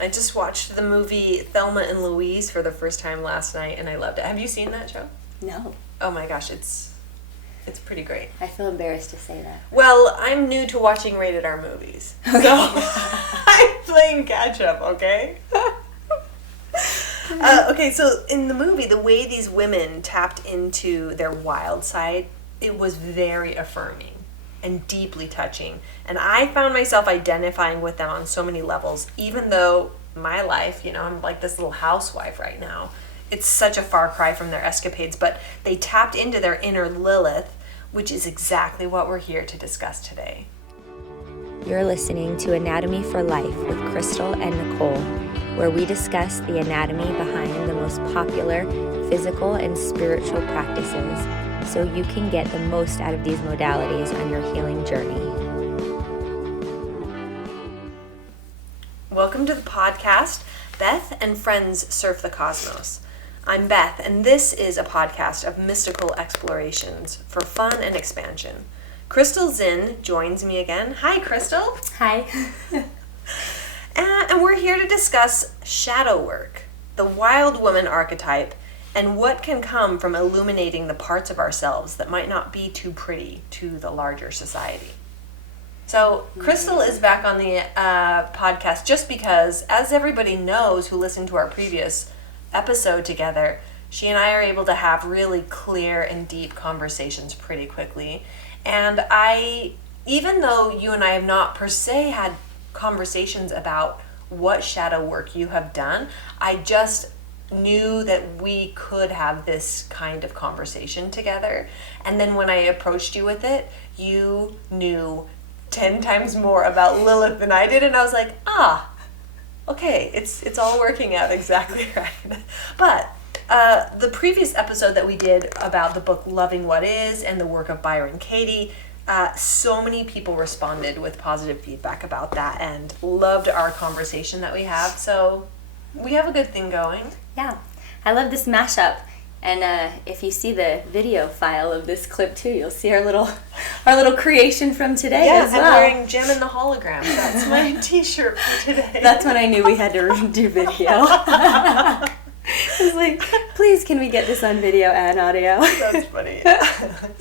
I just watched the movie Thelma and Louise for the first time last night, and I loved it. Have you seen that show? No. Oh my gosh, it's pretty great. I feel embarrassed to say that. Well, I'm new to watching rated R movies, so I'm playing catch up, okay? Okay, so in the movie, the way these women tapped into their wild side, it was very affirming and deeply touching. And I found myself identifying with them on so many levels, even though my life, I'm like this little housewife right now. It's such a far cry from their escapades, but they tapped into their inner Lilith, which is exactly what we're here to discuss today. You're listening to Anatomy for Life with Crystal and Nicole, where we discuss the anatomy behind the most popular physical and spiritual practices so you can get the most out of these modalities on your healing journey. Welcome to the podcast, Beth and Friends Surf the Cosmos. I'm Beth, and this is a podcast of mystical explorations for fun and expansion. Crystal Zinn joins me again. Hi, Crystal. Hi. And we're here to discuss shadow work, the wild woman archetype, and what can come from illuminating the parts of ourselves that might not be too pretty to the larger society. So Crystal is back on the podcast just because, as everybody knows who listened to our previous episode together, she and I are able to have really clear and deep conversations pretty quickly. And even though you and I have not per se had conversations about what shadow work you have done, I just knew that we could have this kind of conversation together. And then when I approached you with it, you knew 10 times more about Lilith than I did, and I was like, okay, it's all working out exactly right. But the previous episode that we did about the book Loving What Is and the work of Byron Katie, so many people responded with positive feedback about that and loved our conversation that we have. So we have a good thing going. Yeah, I love this mashup. And if you see the video file of this clip too, you'll see our little creation from today as well. I'm wearing Gem in the hologram. That's my t-shirt for today. That's when I knew we had to do video. I was like, please, can we get this on video and audio? That's funny.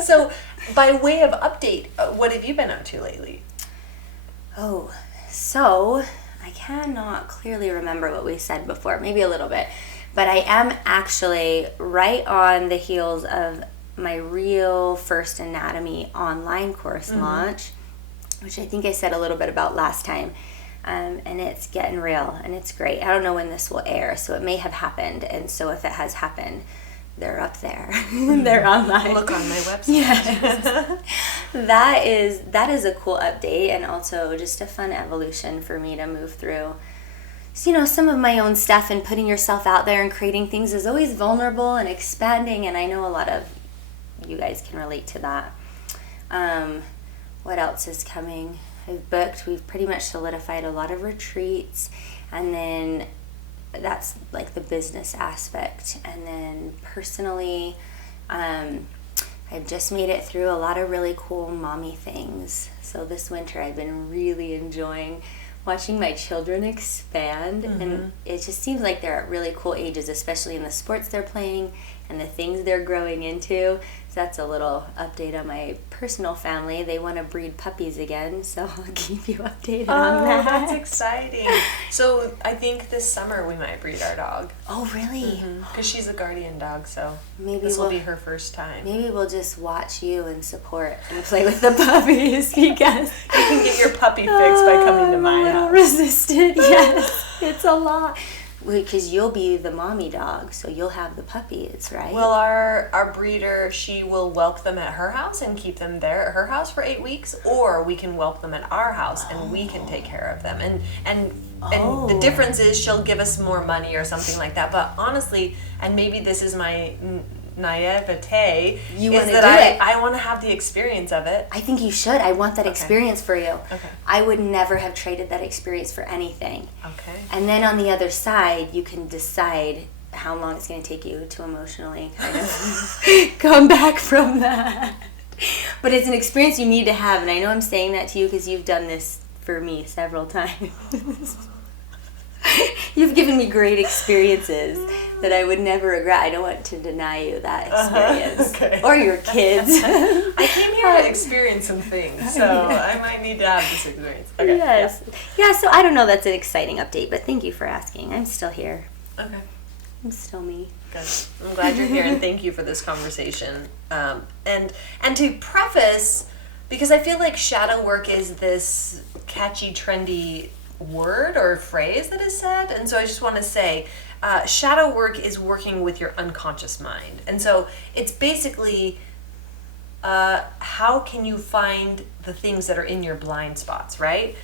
So, by way of update, what have you been up to lately? Oh, so I cannot clearly remember what we said before, maybe a little bit. But I am actually right on the heels of my real first anatomy online course launch, which I think I said a little bit about last time. And it's getting real, and it's great. I don't know when this will air, so it may have happened. And so if it has happened, they're up there. They're online. Look on my website. Yes. That is a cool update, and also just a fun evolution for me to move through. So, some of my own stuff, and putting yourself out there and creating things is always vulnerable and expanding, and I know a lot of you guys can relate to that. What else is coming? We've pretty much solidified a lot of retreats, and then that's like the business aspect. And then personally, I've just made it through a lot of really cool mommy things. So this winter I've been really enjoying watching my children expand, and it just seems like they're at really cool ages, especially in the sports they're playing and the things they're growing into. So that's a little update on my personal family. They want to breed puppies again, so I'll keep you updated on that. That's exciting. So I think this summer we might breed our dog. Oh, really? Because she's a guardian dog, so Maybe this will be her first time. Maybe we'll just watch you and support and play with the puppies, because you can get your puppy fix by coming to my house. Resistant, yes. It's a lot. Because you'll be the mommy dog, so you'll have the puppies, right? Well, our breeder, she will whelp them at her house and keep them there at her house for 8 weeks, or we can whelp them at our house and we can take care of them. And the difference is she'll give us more money or something like that. But honestly, and maybe this is my naivete, I want to have the experience of it. I think you should. I want that experience for you. Okay. I would never have traded that experience for anything. Okay. And then on the other side, you can decide how long it's going to take you to emotionally kind of come back from that. But it's an experience you need to have, and I know I'm saying that to you because you've done this for me several times. You've given me great experiences that I would never regret. I don't want to deny you that experience. Okay. Or your kids. I came here to experience some things, so I might need to have this experience. Okay. Yes. Yeah, so I don't know, that's an exciting update, but thank you for asking. I'm still here. Okay. I'm still me. Good. I'm glad you're here, and thank you for this conversation. And to preface, because I feel like shadow work is this catchy, trendy word or phrase that is said, and so I just want to say, shadow work is working with your unconscious mind, and so it's basically how can you find the things that are in your blind spots, right?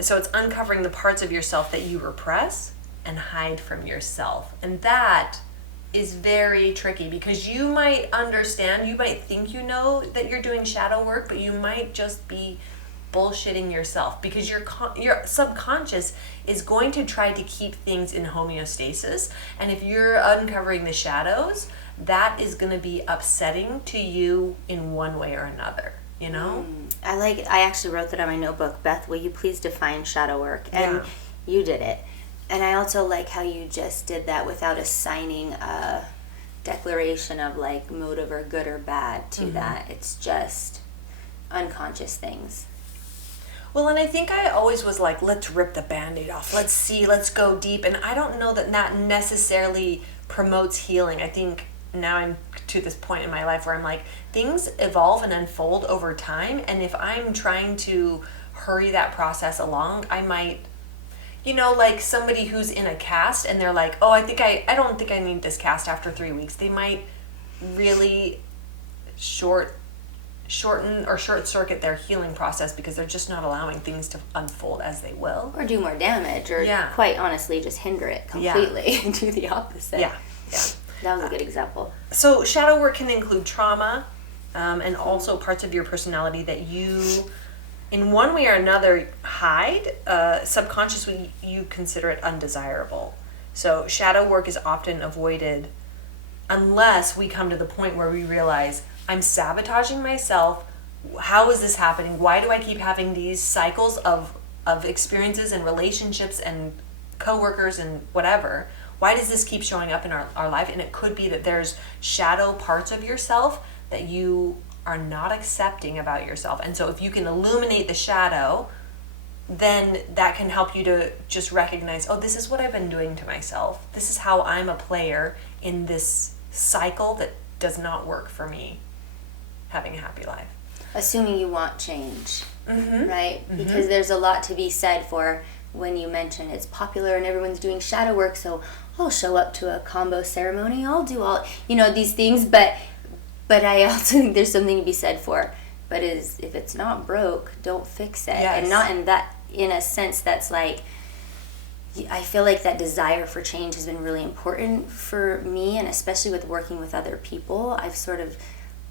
So it's uncovering the parts of yourself that you repress and hide from yourself, and that is very tricky because you might understand, you might think you know that you're doing shadow work, but you might just be bullshitting yourself because your subconscious is going to try to keep things in homeostasis, and if you're uncovering the shadows, that is going to be upsetting to you in one way or another, you know? I actually wrote that on my notebook. Beth, will you please define shadow work? And you did it. And I also like how you just did that without assigning a declaration of like motive or good or bad to that. It's just unconscious things. Well, and I think I always was like, let's rip the Band-Aid off. Let's see, let's go deep. And I don't know that that necessarily promotes healing. I think now I'm to this point in my life where I'm like, things evolve and unfold over time. And if I'm trying to hurry that process along, I might, you know, like somebody who's in a cast and they're like, oh, I don't think I need this cast after 3 weeks. They might really shorten or short circuit their healing process because they're just not allowing things to unfold as they will. Or do more damage, or quite honestly just hinder it completely and do the opposite. Yeah. That was a good example. So shadow work can include trauma and also parts of your personality that you, in one way or another, hide. Subconsciously, you consider it undesirable. So shadow work is often avoided unless we come to the point where we realize, I'm sabotaging myself. How is this happening? Why do I keep having these cycles of experiences and relationships and coworkers and whatever? Why does this keep showing up in our life? And it could be that there's shadow parts of yourself that you are not accepting about yourself. And so if you can illuminate the shadow, then that can help you to just recognize, oh, this is what I've been doing to myself. This is how I'm a player in this cycle that does not work for me having a happy life. Assuming you want change, right? Because there's a lot to be said for when you mention it's popular and everyone's doing shadow work, so I'll show up to a combo ceremony, I'll do all, these things, but I also think there's something to be said for, but if it's not broke, don't fix it. Yes. And not in a sense that's like, I feel like that desire for change has been really important for me, and especially with working with other people, I've sort of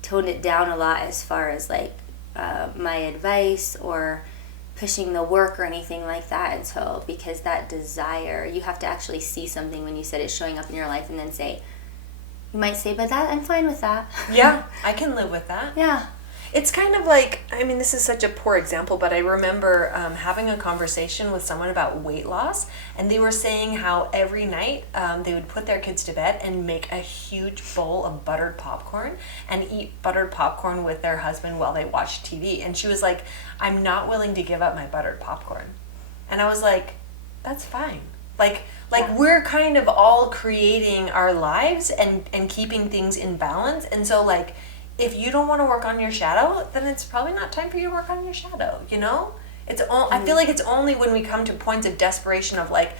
toned it down a lot as far as like my advice or pushing the work or anything like that until, because that desire, you have to actually see something when you said it's showing up in your life and then you might say, but I'm fine with that. Yeah, I can live with that. Yeah. It's kind of like, this is such a poor example, but I remember having a conversation with someone about weight loss, and they were saying how every night they would put their kids to bed and make a huge bowl of buttered popcorn and eat buttered popcorn with their husband while they watched TV. And she was like, I'm not willing to give up my buttered popcorn. And I was like, that's fine. Like we're kind of all creating our lives and keeping things in balance. And so like, if you don't want to work on your shadow, then it's probably not time for you to work on your shadow, I feel like it's only when we come to points of desperation of like,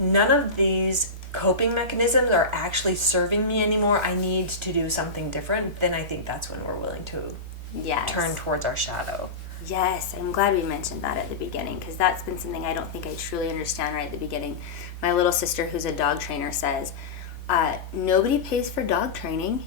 none of these coping mechanisms are actually serving me anymore, I need to do something different, then I think that's when we're willing to turn towards our shadow. Yes, I'm glad we mentioned that at the beginning, because that's been something I don't think I truly understand right at the beginning. My little sister, who's a dog trainer, says, nobody pays for dog training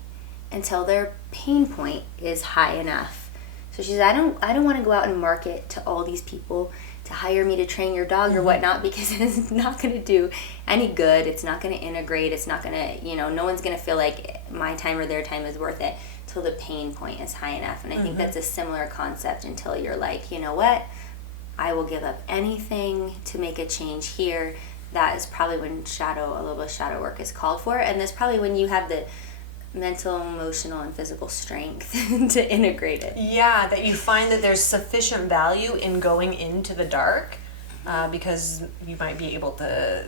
until their pain point is high enough. So she says, I don't want to go out and market to all these people to hire me to train your dog or whatnot, because it's not going to do any good. It's not going to integrate. It's not going to, no one's going to feel like my time or their time is worth it till the pain point is high enough. And I think that's a similar concept until you're like, you know what? I will give up anything to make a change here. that is probably when a little bit of shadow work is called for. And that's probably when you have the mental, emotional, and physical strength to integrate it. Yeah, that you find that there's sufficient value in going into the dark, because you might be able to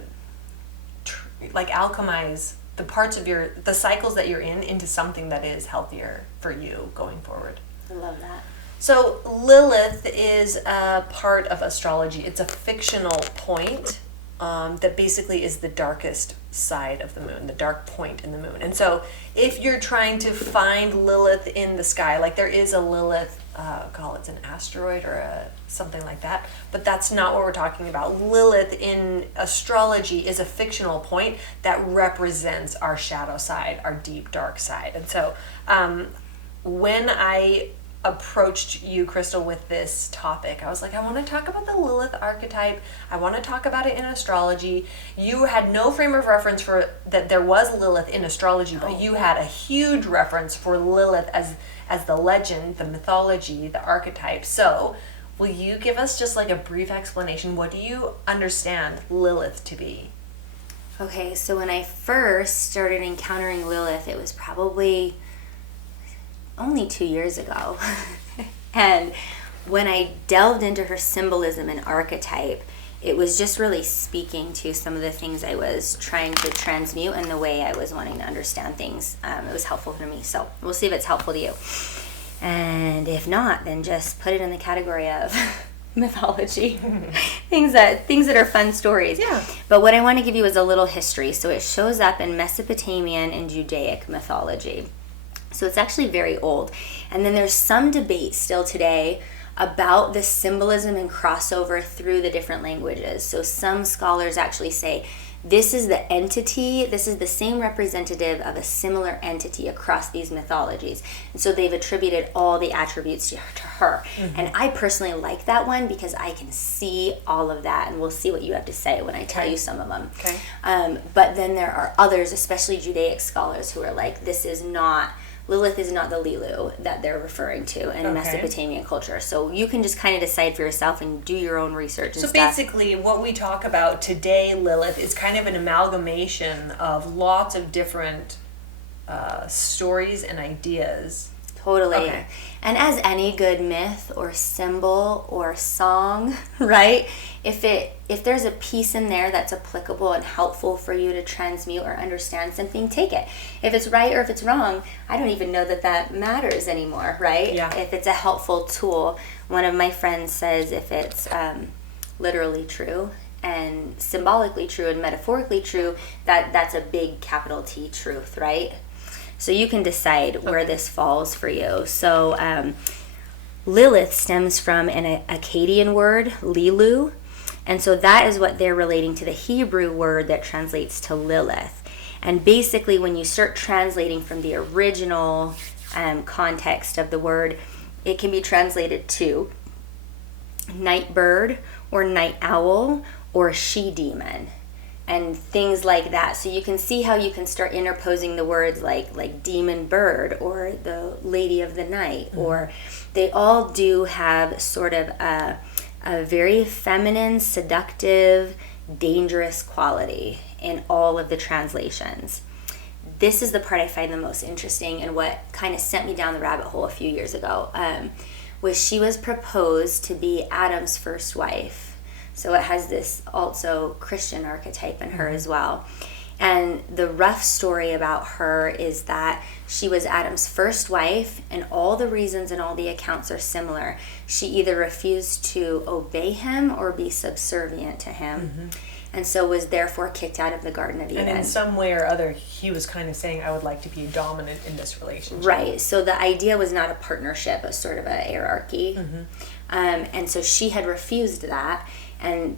like alchemize the parts of the cycles that you're in into something that is healthier for you going forward. I love that. So Lilith is a part of astrology. It's a fictional point that basically is the darkest side of the moon, the dark point in the moon. And so if you're trying to find Lilith in the sky, like there is a Lilith, it's an asteroid or something like that, but that's not what we're talking about. Lilith in astrology is a fictional point that represents our shadow side, our deep dark side. And so when I approached you, Crystal, with this topic, I was like, I want to talk about the Lilith archetype. I want to talk about it in astrology. You had no frame of reference for that there was Lilith in astrology, but you had a huge reference for Lilith as the legend, the mythology, the archetype. So will you give us just like a brief explanation? What do you understand Lilith to be? Okay, so when I first started encountering Lilith, it was probably only 2 years ago. And when I delved into her symbolism and archetype, it was just really speaking to some of the things I was trying to transmute and the way I was wanting to understand things. It was helpful for me, so we'll see if it's helpful to you. And if not, then just put it in the category of mythology. things that are fun stories. Yeah. But what I want to give you is a little history. So it shows up in Mesopotamian and Judaic mythology. So it's actually very old. And then there's some debate still today about the symbolism and crossover through the different languages. So some scholars actually say this is the entity, this is the same representative of a similar entity across these mythologies. And so they've attributed all the attributes to her. Mm-hmm. And I personally like that one because I can see all of that. And we'll see what you have to say when I tell you some of them. Okay. But then there are others, especially Judaic scholars, who are like, Lilith is not the Lilu that they're referring to in Mesopotamian culture. So you can just kind of decide for yourself and do your own research and stuff. So basically what we talk about today, Lilith, is kind of an amalgamation of lots of different stories and ideas. Totally. Okay. And as any good myth or symbol or song, right? If there's a piece in there that's applicable and helpful for you to transmute or understand something, take it. If it's right or if it's wrong, I don't even know that matters anymore, right? Yeah. If it's a helpful tool. One of my friends says if it's literally true and symbolically true and metaphorically true, that's a big capital T truth, right? So you can decide where this falls for you. So Lilith stems from an Akkadian word, Lilu. And so that is what they're relating to the Hebrew word that translates to Lilith. And basically when you start translating from the original context of the word, it can be translated to night bird or night owl or she-demon and things like that. So you can see how you can start interposing the words like demon bird or the lady of the night, or they all do have sort of a very feminine, seductive, dangerous quality in all of the translations. This is the part I find the most interesting, and what kind of sent me down the rabbit hole a few years ago, was she was proposed to be Adam's first wife. So it has this also Christian archetype in her as well. And the rough story about her is that she was Adam's first wife, and all the reasons and all the accounts are similar. She either refused to obey him or be subservient to him, and so was therefore kicked out of the Garden of Eden. And in some way or other, he was kind of saying, I would like to be dominant in this relationship. Right, so the idea was not a partnership, but sort of a hierarchy. And so she had refused that, and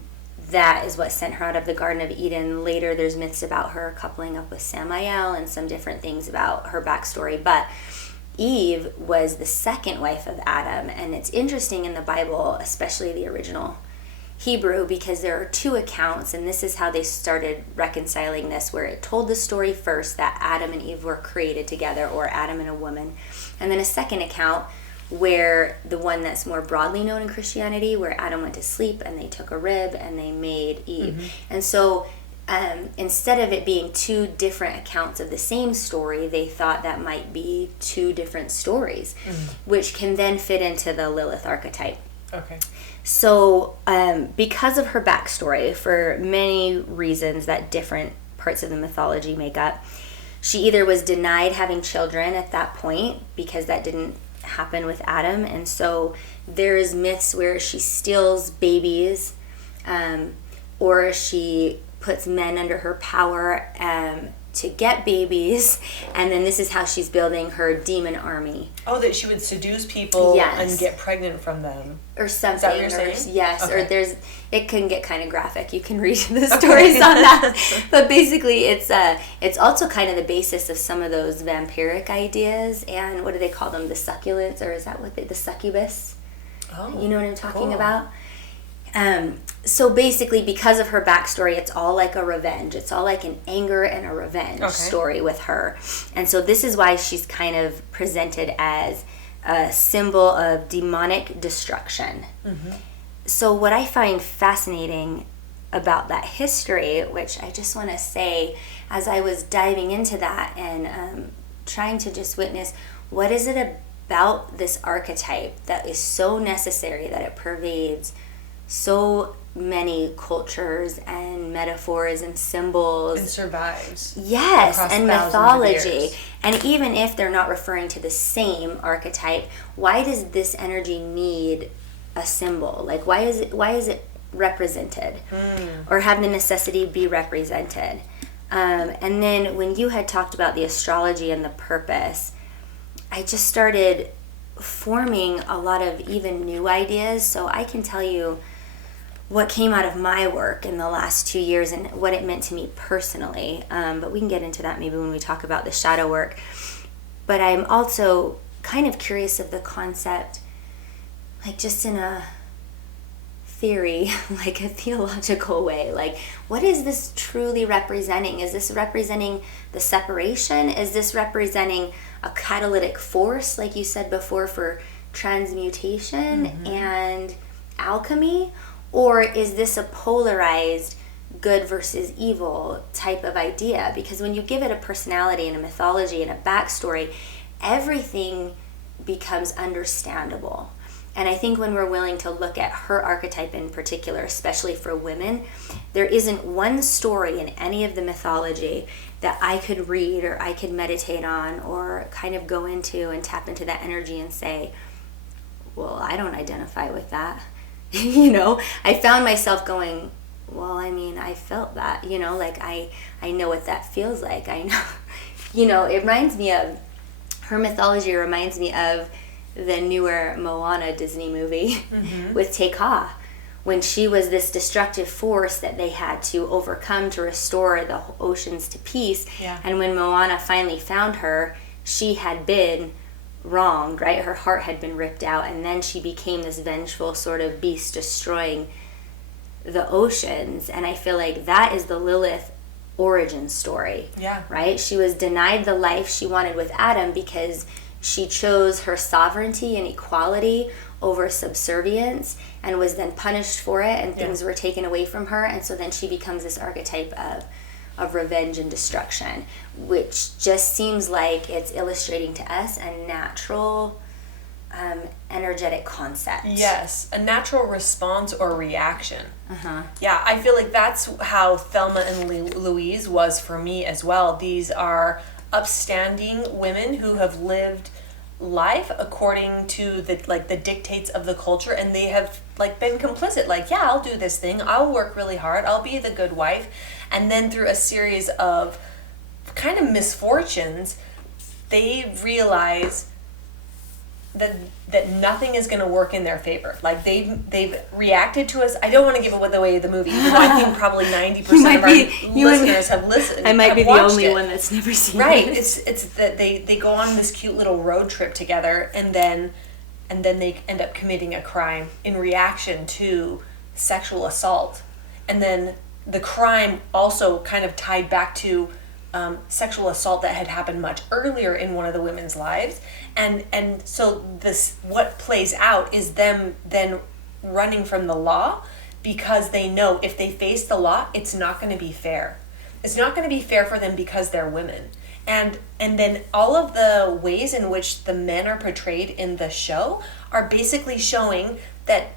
that is what sent her out of the Garden of Eden. Later, there's myths about her coupling up with Samael and some different things about her backstory. But Eve was the second wife of Adam. And it's interesting in the Bible, especially the original Hebrew, because there are two accounts. And this is how they started reconciling this, where it told the story first that Adam and Eve were created together, or Adam and a woman. And then a second account where the one that's more broadly known in Christianity, where Adam went to sleep and they took a rib and they made Eve. And so instead of it being two different accounts of the same story, they thought that might be two different stories, which can then fit into the Lilith archetype. Okay. So because of her backstory, for many reasons that different parts of the mythology make up, she either was denied having children at that point because that didn't happen with Adam, and so there's myths where she steals babies, or she puts men under her power to get babies, and then this is how she's building her demon army. Oh, that she would seduce people Yes. and get pregnant from them. Or something. Is that what you're saying? Yes, Okay. or it can get kind of graphic. You can read the stories on that. But basically it's also kind of the basis of some of those vampiric ideas, and what do they call them? The succulents, or is that what the succubus? Oh, You know what I'm talking cool. about? So basically, because of her backstory, it's all like a revenge. It's all like an anger and a revenge story with her. And so this is why she's kind of presented as a symbol of demonic destruction. So what I find fascinating about that history, which I just want to say, as I was diving into that and trying to just witness, what is it about this archetype that is so necessary that it pervades so many cultures and metaphors and symbols? And survives. Yes, across and thousands of mythology. years. And even if they're not referring to the same archetype, why does this energy need a symbol? Like, why is it represented, or have the necessity be represented? And then when you had talked about the astrology and the purpose, I just started forming a lot of even new ideas. So I can tell you what came out of my work in the last 2 years and what it meant to me personally. But we can get into that maybe when we talk about the shadow work. But I'm also kind of curious of the concept, like just in a theory, like a theological way. Like, what is this truly representing? Is this representing the separation? Is this representing a catalytic force, like you said before, for transmutation and alchemy? Or is this a polarized good versus evil type of idea? Because when you give it a personality and a mythology and a backstory, everything becomes understandable. And I think when we're willing to look at her archetype in particular, especially for women, there isn't one story in any of the mythology that I could read or I could meditate on or kind of go into and tap into that energy and say, well, I don't identify with that. I found myself going, well, I mean, I felt that, like I know what that feels like. I know, it reminds me of, her mythology reminds me of the newer Moana Disney movie with Te-Kā, when she was this destructive force that they had to overcome to restore the oceans to peace. Yeah. And when Moana finally found her, she had been wronged, right? Her heart had been ripped out, and then she became this vengeful sort of beast destroying the oceans. And I feel like that is the Lilith origin story. Yeah. Right? She was denied the life she wanted with Adam because she chose her sovereignty and equality over subservience and was then punished for it, and things were taken away from her. And so then she becomes this archetype of revenge and destruction, which just seems like it's illustrating to us a natural energetic concept. Yes, a natural response or reaction. Yeah, I feel like that's how Thelma and Louise was for me as well. These are upstanding women who have lived life according to the dictates of the culture, and they have been complicit. I'll do this thing, I'll work really hard, I'll be the good wife. And then through a series of kind of misfortunes, they realize that nothing is going to work in their favor. They've reacted to us. I don't want to give away the movie, even though I think probably 90% of our listeners have listened. I might be the only one that's never seen it. Right. It's that they go on this cute little road trip together, and then they end up committing a crime in reaction to sexual assault. And then the crime also kind of tied back to sexual assault that had happened much earlier in one of the women's lives. And so what plays out is them then running from the law. because they know if they face the law, it's not going to be fair. It's not going to be fair for them because they're women. And then all of the ways in which the men are portrayed in the show are basically showing that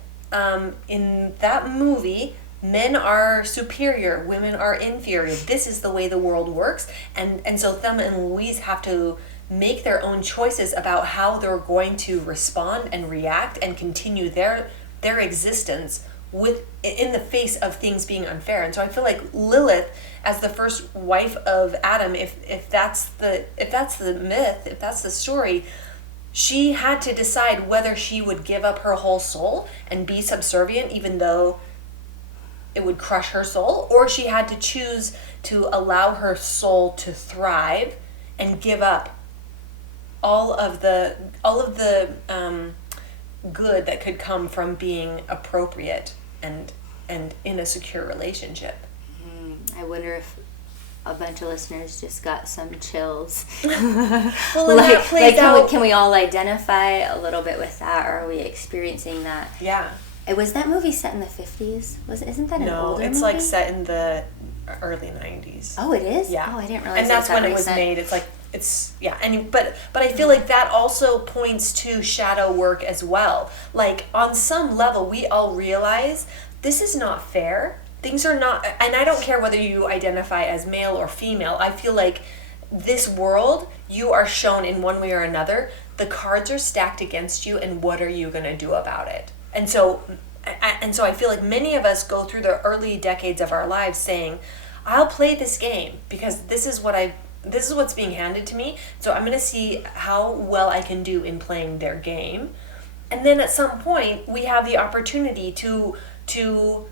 in that movie, men are superior, women are inferior. This is the way the world works. And so Thelma and Louise have to make their own choices about how they're going to respond and react and continue their existence in the face of things being unfair. And so I feel like Lilith, as the first wife of Adam, if that's the myth, if that's the story, she had to decide whether she would give up her whole soul and be subservient even though it would crush her soul, or she had to choose to allow her soul to thrive and give up all of the good that could come from being appropriate and in a secure relationship. I wonder if a bunch of listeners just got some chills. Well, can we all identify a little bit with that, or are we experiencing that? Yeah. Was that movie set in the 50s? Isn't that an older movie? No, it's like set in the early 90s. Oh, it is? Yeah. Oh, I didn't realize. And that's when it was made. But I feel like that also points to shadow work as well. Like on some level, we all realize this is not fair. Things are not, and I don't care whether you identify as male or female. I feel like this world, you are shown in one way or another. The cards are stacked against you, and what are you going to do about it? And so I feel like many of us go through the early decades of our lives saying, I'll play this game because this is what's being handed to me. So I'm going to see how well I can do in playing their game. And then at some point we have the opportunity to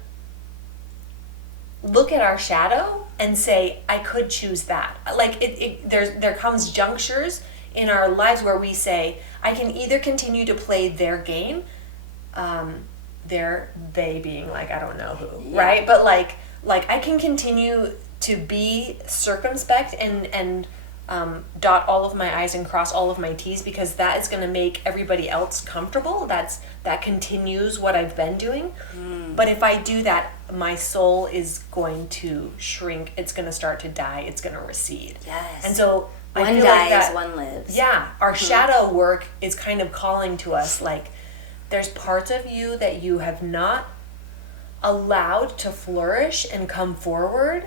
look at our shadow and say, I could choose that. Like there comes junctures in our lives where we say, I can either continue to play their game, they being like, I don't know who, right? But like I can continue to be circumspect and dot all of my I's and cross all of my T's because that is going to make everybody else comfortable. That continues what I've been doing. But if I do that, my soul is going to shrink. It's going to start to die. It's going to recede. Yes. And so one dies, one lives. Yeah. Our shadow work is kind of calling to us like, there's parts of you that you have not allowed to flourish and come forward,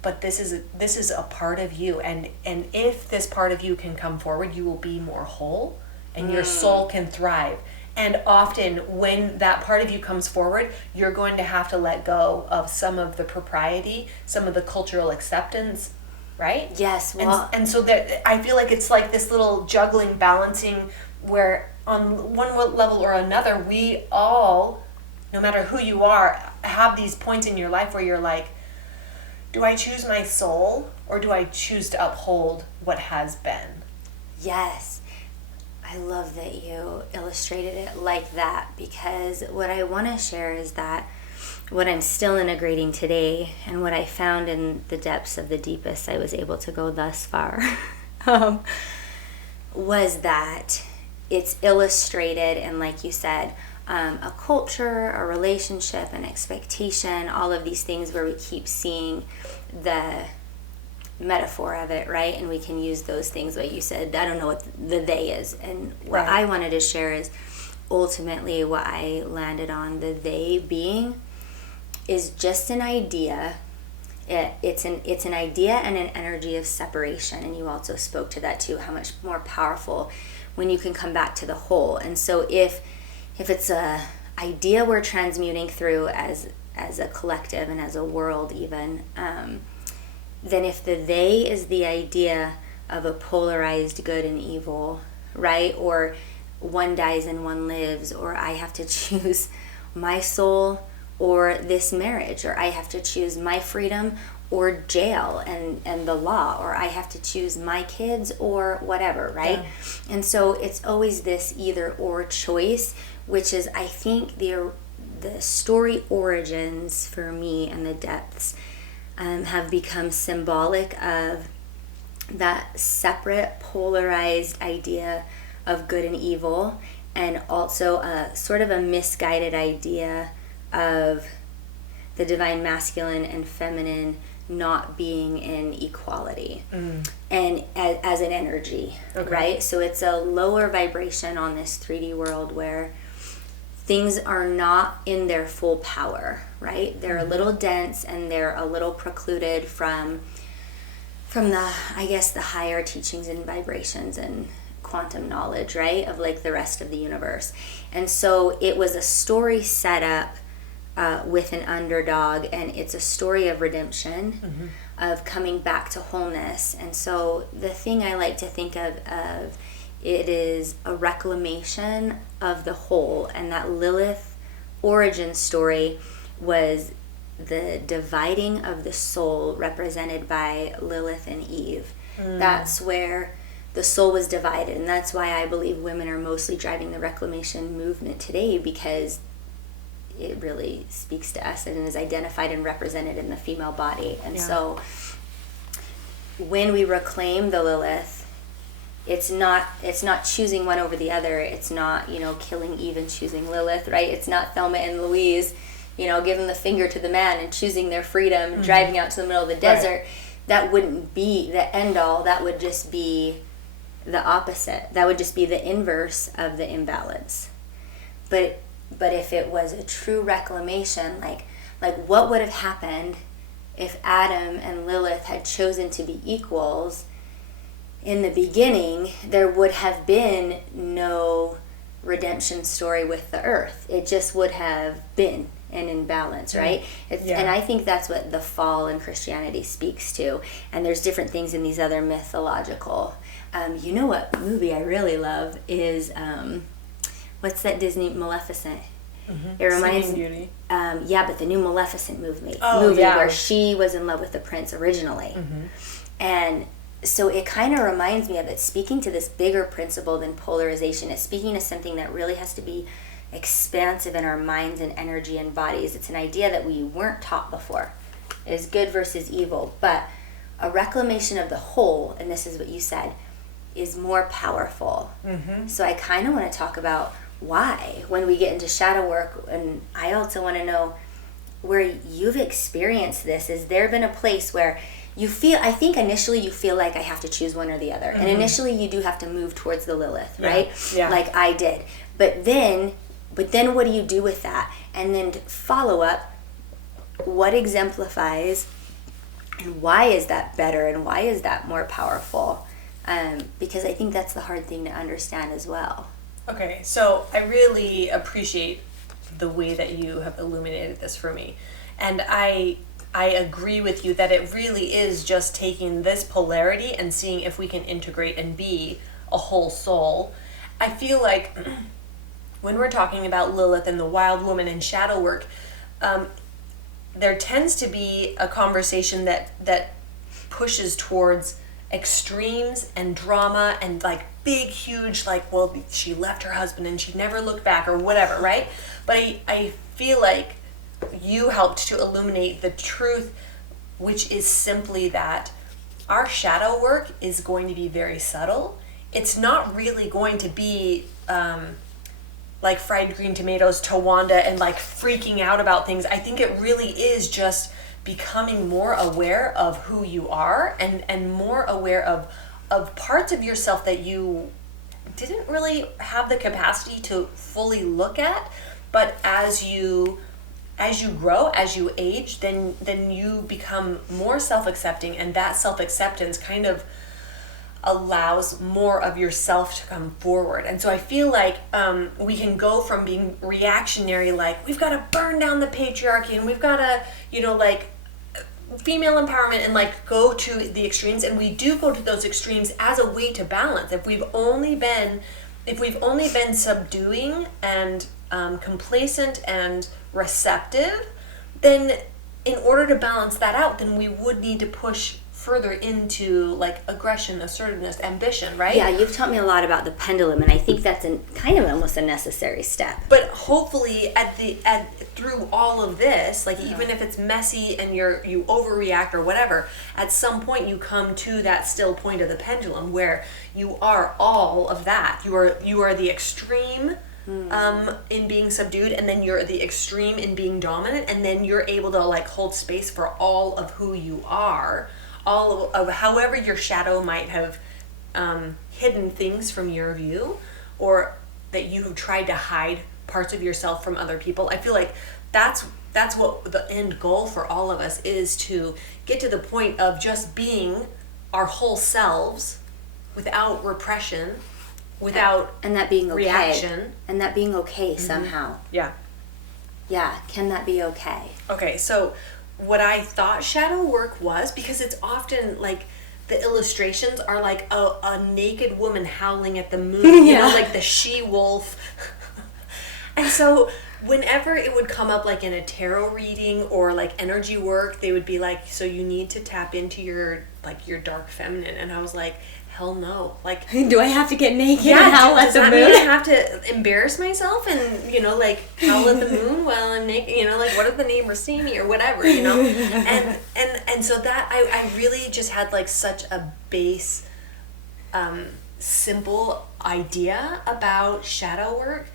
but this is a part of you, and if this part of you can come forward, you will be more whole, and your soul can thrive. And often when that part of you comes forward, you're going to have to let go of some of the propriety, some of the cultural acceptance, right? Yes. Well, and so that I feel like it's like this little juggling, balancing, where on one level or another, we all, no matter who you are, have these points in your life where you're like, do I choose my soul or do I choose to uphold what has been? Yes. I love that you illustrated it like that, because what I want to share is that what I'm still integrating today and what I found in the depths of the deepest I was able to go thus far was that it's illustrated in, like you said, a culture, a relationship, an expectation, all of these things where we keep seeing the metaphor of it, right? And we can use those things, like you said, I don't know what the they is. And what I wanted to share is ultimately what I landed on, the they being is just an idea. It's an idea and an energy of separation. And you also spoke to that too, how much more powerful when you can come back to the whole. And so if it's a idea we're transmuting through as a collective and as a world even, then if the they is the idea of a polarized good and evil, right? Or one dies and one lives, or I have to choose my soul or this marriage, or I have to choose my freedom or jail and the law, or I have to choose my kids or whatever, right? Yeah. And so it's always this either or choice, which is, I think, the story origins for me and the depths have become symbolic of that separate polarized idea of good and evil, and also a sort of a misguided idea of the divine masculine and feminine not being in equality and as an energy, right? So it's a lower vibration on this 3D world where things are not in their full power, right? They're a little dense and they're a little precluded from the, I guess, the higher teachings and vibrations and quantum knowledge, right, of like the rest of the universe. And so it was a story set up with an underdog, and it's a story of redemption, of coming back to wholeness. And so the thing I like to think of it is a reclamation of the whole, and that Lilith origin story was the dividing of the soul represented by Lilith and Eve. That's where the soul was divided, and that's why I believe women are mostly driving the reclamation movement today, because it really speaks to us and is identified and represented in the female body. And so when we reclaim the Lilith, it's not choosing one over the other. It's not, killing Eve and choosing Lilith, right? It's not Thelma and Louise, giving the finger to the man and choosing their freedom and driving out to the middle of the desert. Right. That wouldn't be the end all. That would just be the opposite. That would just be the inverse of the imbalance. But if it was a true reclamation, like what would have happened if Adam and Lilith had chosen to be equals in the beginning? There would have been no redemption story with the earth. It just would have been an imbalance, right? And I think that's what the fall in Christianity speaks to. And there's different things in these other mythological. What movie I really love is what's that Disney Maleficent? It reminds me, but the new Maleficent movie where she was in love with the prince originally, and so it kind of reminds me of it, speaking to this bigger principle than polarization. It's speaking to something that really has to be expansive in our minds and energy and bodies. It's an idea that we weren't taught before. It is good versus evil, but a reclamation of the whole, and this is what you said, is more powerful. So I kind of want to talk about why when we get into shadow work, and I also want to know where you've experienced this. Has there been a place where you feel, I think initially you feel like I have to choose one or the other, and initially you do have to move towards the Lilith, right? Like I did, but then what do you do with that? And then to follow up, what exemplifies and why is that better and why is that more powerful? Because I think that's the hard thing to understand as well. Okay, so I really appreciate the way that you have illuminated this for me. And I agree with you that it really is just taking this polarity and seeing if we can integrate and be a whole soul. I feel like when we're talking about Lilith and the wild woman and shadow work, there tends to be a conversation that pushes towards extremes and drama and like big, huge, like, well, she left her husband and she never looked back or whatever, right? But I feel like you helped to illuminate the truth, which is simply that our shadow work is going to be very subtle. It's not really going to be like fried green tomatoes to Wanda and like freaking out about things. I think it really is just becoming more aware of who you are and more aware of parts of yourself that you didn't really have the capacity to fully look at. But as you grow, as you age, then you become more self-accepting, and that self-acceptance kind of allows more of yourself to come forward. And so I feel like we can go from being reactionary, like we've got to burn down the patriarchy and we've got to, like female empowerment, and like go to the extremes. And we do go to those extremes as a way to balance. If we've only been subduing and complacent and receptive, then in order to balance that out, then we would need to push further into like aggression, assertiveness, ambition, right? Yeah, you've taught me a lot about the pendulum, and I think that's kind of almost a necessary step. But hopefully through all of this, like even if it's messy and you overreact or whatever, at some point you come to that still point of the pendulum where you are all of that. You are the extreme in being subdued, and then you're the extreme in being dominant, and then you're able to like hold space for all of who you are, all of however your shadow might have hidden things from your view, or that you have tried to hide parts of yourself from other people. I feel like that's what the end goal for all of us is, to get to the point of just being our whole selves without repression, without and that being okay. reaction. And that being okay somehow. Yeah. Yeah, can that be okay? Okay, so what I thought shadow work was, because it's often like the illustrations are like a naked woman howling at the moon, you know, like the she-wolf. And so whenever it would come up like in a tarot reading or like energy work, they would be like, so you need to tap into your dark feminine. And I was like, hell no. Like, do I have to get naked yeah, and howl at does the that moon? mean I have to embarrass myself and, you know, like howl at the moon while I'm naked, you know, like what if the neighbors see me or whatever, you know? And so that I really just had like such a base simple idea about shadow work.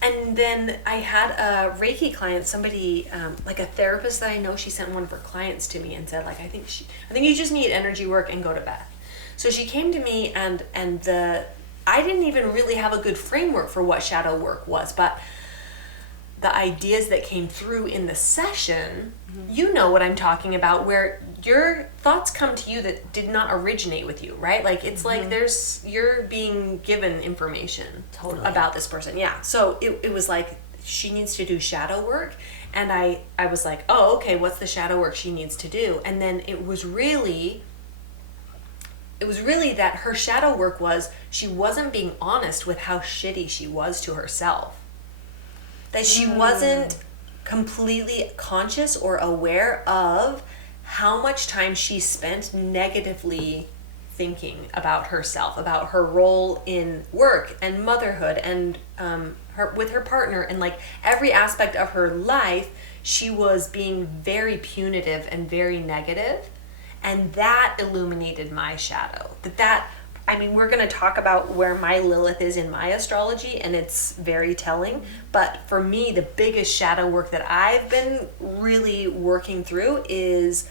And then I had a Reiki client, somebody, like a therapist that I know, she sent one of her clients to me and said, like, I think you just need energy work and go to Beth. So she came to me and I didn't even really have a good framework for what shadow work was, but the ideas that came through in the session, you know what I'm talking about, where your thoughts come to you that did not originate with you, right? Like it's like you're being given information about this person. Yeah. So it was like, she needs to do shadow work. And I was like, oh, okay, what's the shadow work she needs to do? And then it was really that her shadow work was, she wasn't being honest with how shitty she was to herself. That she wasn't completely conscious or aware of how much time she spent negatively thinking about herself, about her role in work and motherhood and with her partner, and like every aspect of her life, she was being very punitive and very negative. And that illuminated my shadow. I mean, we're going to talk about where my Lilith is in my astrology, and it's very telling. But for me, the biggest shadow work that I've been really working through is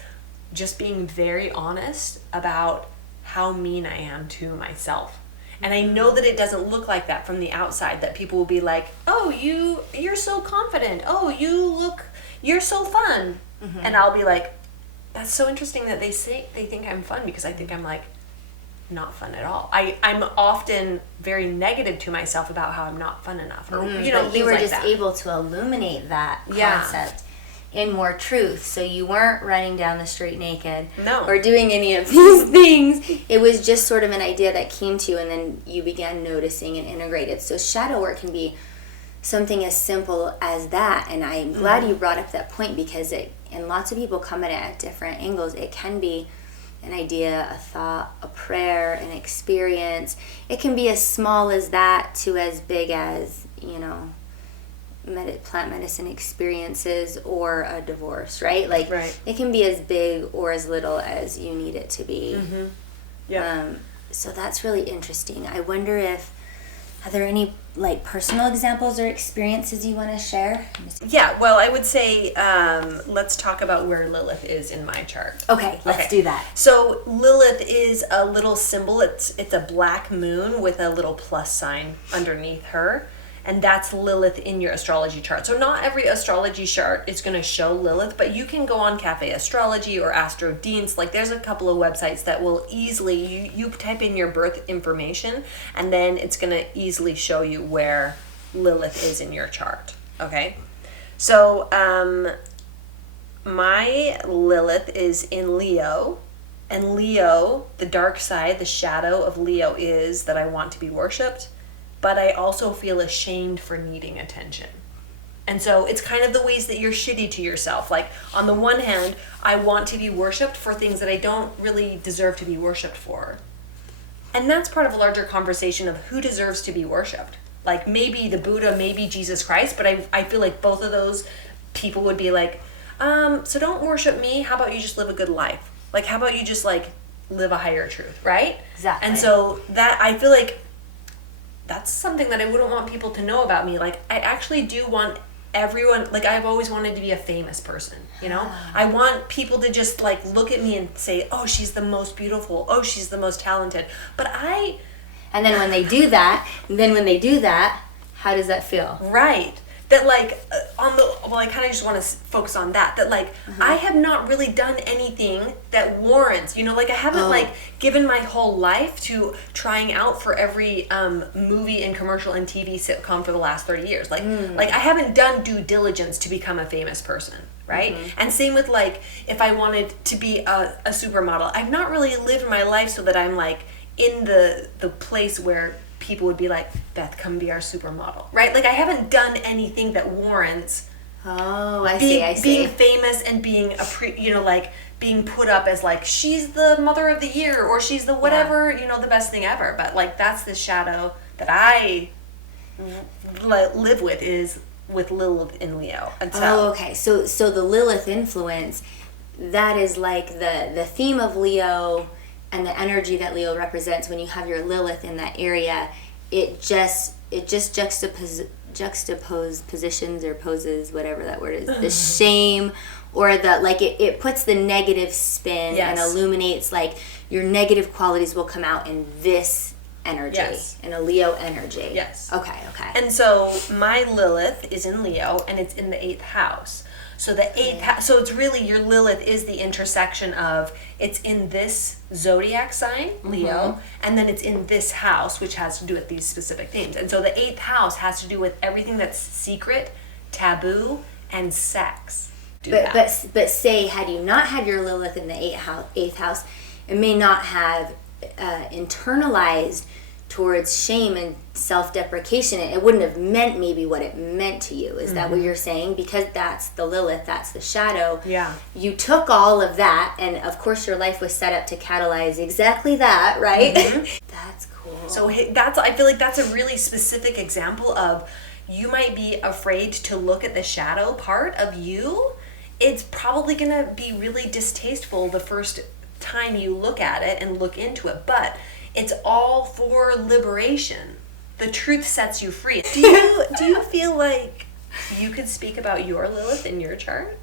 just being very honest about how mean I am to myself. And I know that it doesn't look like that from the outside, that people will be like, oh, you're so confident. Oh, you're so fun. Mm-hmm. And I'll be like, that's so interesting that they think I'm fun, because I think I'm like not fun at all. I'm often very negative to myself about how I'm not fun enough, or you know, but you were like just that. able to illuminate that concept in more truth. So you weren't running down the street naked, or doing any of these things. It was just sort of an idea that came to you, and then you began noticing and integrated. So shadow work can be something as simple as that, and I'm glad you brought up that point, because and lots of people come at it at different angles. It can be an idea, a thought, a prayer, an experience. It can be as small as that to as big as, you know, plant medicine experiences or a divorce, right? Like, it can be as big or as little as you need it to be. Mm-hmm. Yeah. So that's really interesting. I wonder are there any like personal examples or experiences you want to share? Yeah, well, I would say let's talk about where Lilith is in my chart. Okay, let's do that. So Lilith is a little symbol. It's a black moon with a little plus sign underneath her. And that's Lilith in your astrology chart. So not every astrology chart is going to show Lilith, but you can go on Cafe Astrology or Astro Dienst. Like, there's a couple of websites that will easily, you type in your birth information, and then it's going to easily show you where Lilith is in your chart. Okay? So my Lilith is in Leo, and Leo, the dark side, the shadow of Leo is that I want to be worshipped, but I also feel ashamed for needing attention. And so it's kind of the ways that you're shitty to yourself. Like, on the one hand, I want to be worshipped for things that I don't really deserve to be worshipped for. And that's part of a larger conversation of who deserves to be worshipped. Like, maybe the Buddha, maybe Jesus Christ, but I feel like both of those people would be like, so don't worship me, how about you just live a good life? Like, how about you just, like, live a higher truth, right? Exactly. And so that, I feel like that's something that I wouldn't want people to know about me. Like, I actually do want everyone, like, I've always wanted to be a famous person, you know? I want people to just, like, look at me and say, oh, she's the most beautiful. Oh, she's the most talented. But And then when they do that, how does that feel? Right. That, like, I kind of just want to focus on that. That, like, I have not really done anything that warrants, you know, like, I haven't, like, given my whole life to trying out for every movie and commercial and TV sitcom for the last 30 years. Like, I haven't done due diligence to become a famous person, right? And same with, like, if I wanted to be a supermodel, I've not really lived my life so that I'm, like, in the place where people would be like, Beth, come be our supermodel, right? Like, I haven't done anything that warrants being famous and being being put up as, like, she's the mother of the year, or she's the whatever, you know, the best thing ever. But, like, that's the shadow that I live with, is with Lilith in Leo. And so, okay. So the Lilith influence, that is like the theme of Leo. And the energy that Leo represents, when you have your Lilith in that area, it just juxtapose positions or poses, whatever that word is, the shame, or the, like, it puts the negative spin and illuminates, like, your negative qualities will come out in this energy, in a Leo energy. Yes. Okay. And so my Lilith is in Leo, and it's in the 8th house. So the 8th house, so it's really, your Lilith is the intersection of, it's in this zodiac sign, Leo, and then it's in this house, which has to do with these specific themes. And so the 8th house has to do with everything that's secret, taboo, and sex. But say, had you not had your Lilith in the 8th house, it may not have internalized towards shame and self-deprecation. It wouldn't have meant maybe what it meant to you. Is that what you're saying? Because that's the Lilith, that's the shadow. Yeah. You took all of that, and of course your life was set up to catalyze exactly that, right? That's cool. So I feel like that's a really specific example of, you might be afraid to look at the shadow part of you. It's probably going to be really distasteful the first time you look at it and look into it, but it's all for liberation. The truth sets you free. Do you feel like you could speak about your Lilith in your chart?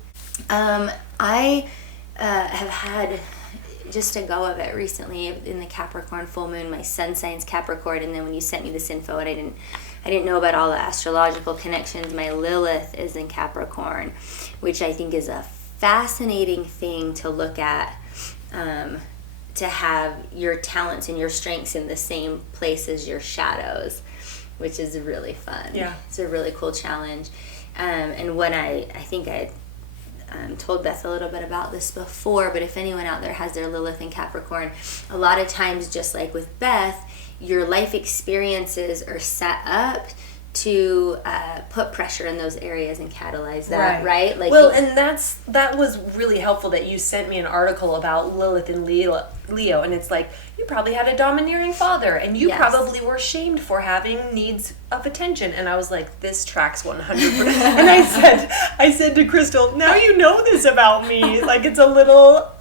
I have had just a go of it recently in the Capricorn full moon. My sun sign's Capricorn, and then when you sent me this info, and I didn't know about all the astrological connections. My Lilith is in Capricorn, which I think is a fascinating thing to look at. To have your talents and your strengths in the same place as your shadows, which is really fun. Yeah. It's a really cool challenge. And when I think I told Beth a little bit about this before, but if anyone out there has their Lilith in Capricorn, a lot of times, just like with Beth, your life experiences are set up to put pressure in those areas and catalyze that, right? Like, well, and that was really helpful that you sent me an article about Lilith and Leo, and it's like, you probably had a domineering father, and you probably were shamed for having needs of attention. And I was like, this tracks 100%. And I said to Crystal, now you know this about me. Like, it's a little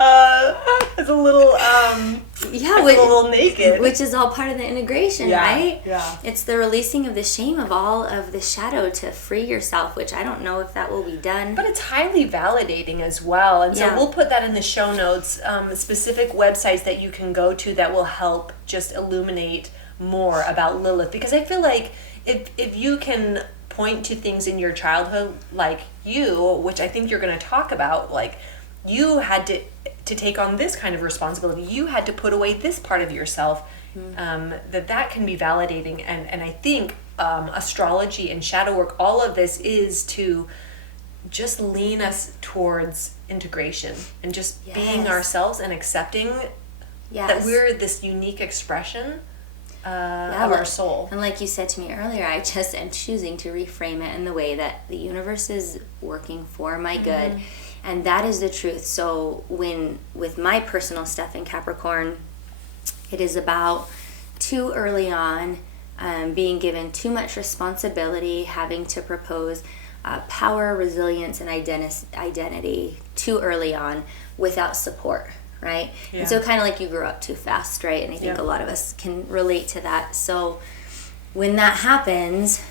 naked. Which is all part of the integration, right? Yeah. It's the releasing of the shame of all of the shadow to free yourself, which I don't know if that will be done. But it's highly validating as well. And so we'll put that in the show notes, specific websites that you can go to that will help just illuminate more about Lilith. Because I feel like if you can point to things in your childhood, like which I think you're going to talk about, like, you had to take on this kind of responsibility. You had to put away this part of yourself. That can be validating. And I think astrology and shadow work, all of this is to just lean us towards integration and just being ourselves and accepting that we're this unique expression of our soul. And like you said to me earlier, I just am choosing to reframe it in the way that the universe is working for my good. And that is the truth. So with my personal stuff in Capricorn, it is about too early on being given too much responsibility, having to propose power, resilience, and identity too early on without support, right? And so kind of like you grew up too fast, right? And I think a lot of us can relate to that. So when that happens,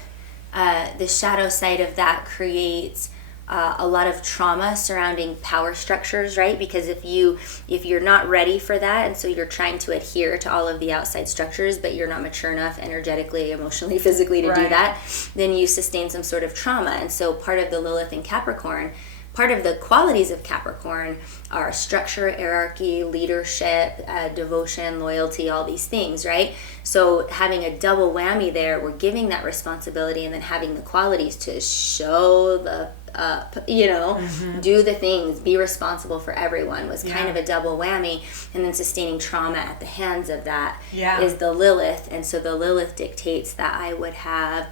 the shadow side of that creates a lot of trauma surrounding power structures, right? Because if you're not ready for that, and so you're trying to adhere to all of the outside structures, but you're not mature enough energetically, emotionally, physically to do that, then you sustain some sort of trauma. And so part of the Lilith in Capricorn, part of the qualities of Capricorn are structure, hierarchy, leadership, devotion, loyalty, all these things, right? So having a double whammy there, we're giving that responsibility and then having the qualities to show the up, do the things, be responsible for everyone was kind of a double whammy. And then sustaining trauma at the hands of that is the Lilith. And so the Lilith dictates that I would have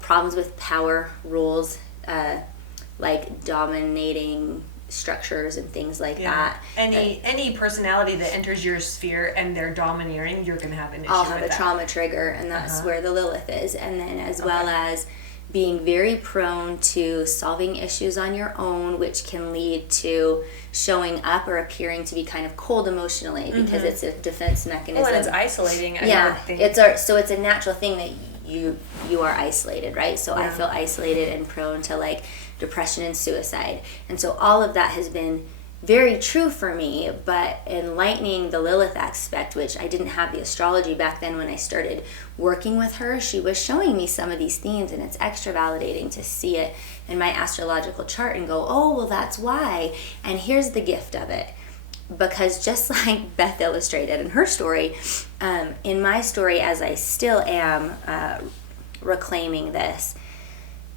problems with power rules, like dominating structures and things like that. Any personality that enters your sphere and they're domineering, you're going to have an issue. I'll have a trauma trigger, and that's where the Lilith is. And then as well as being very prone to solving issues on your own, which can lead to showing up or appearing to be kind of cold emotionally because it's a defense mechanism. Well, and it's isolating. So it's a natural thing that you are isolated, right? So I feel isolated and prone to like depression and suicide. And so all of that has been very true for me, but enlightening the Lilith aspect, which I didn't have the astrology back then when I started working with her, she was showing me some of these themes, and it's extra validating to see it in my astrological chart and go, oh, well, that's why. And here's the gift of it. Because just like Beth illustrated in her story, in my story, as I still am reclaiming this,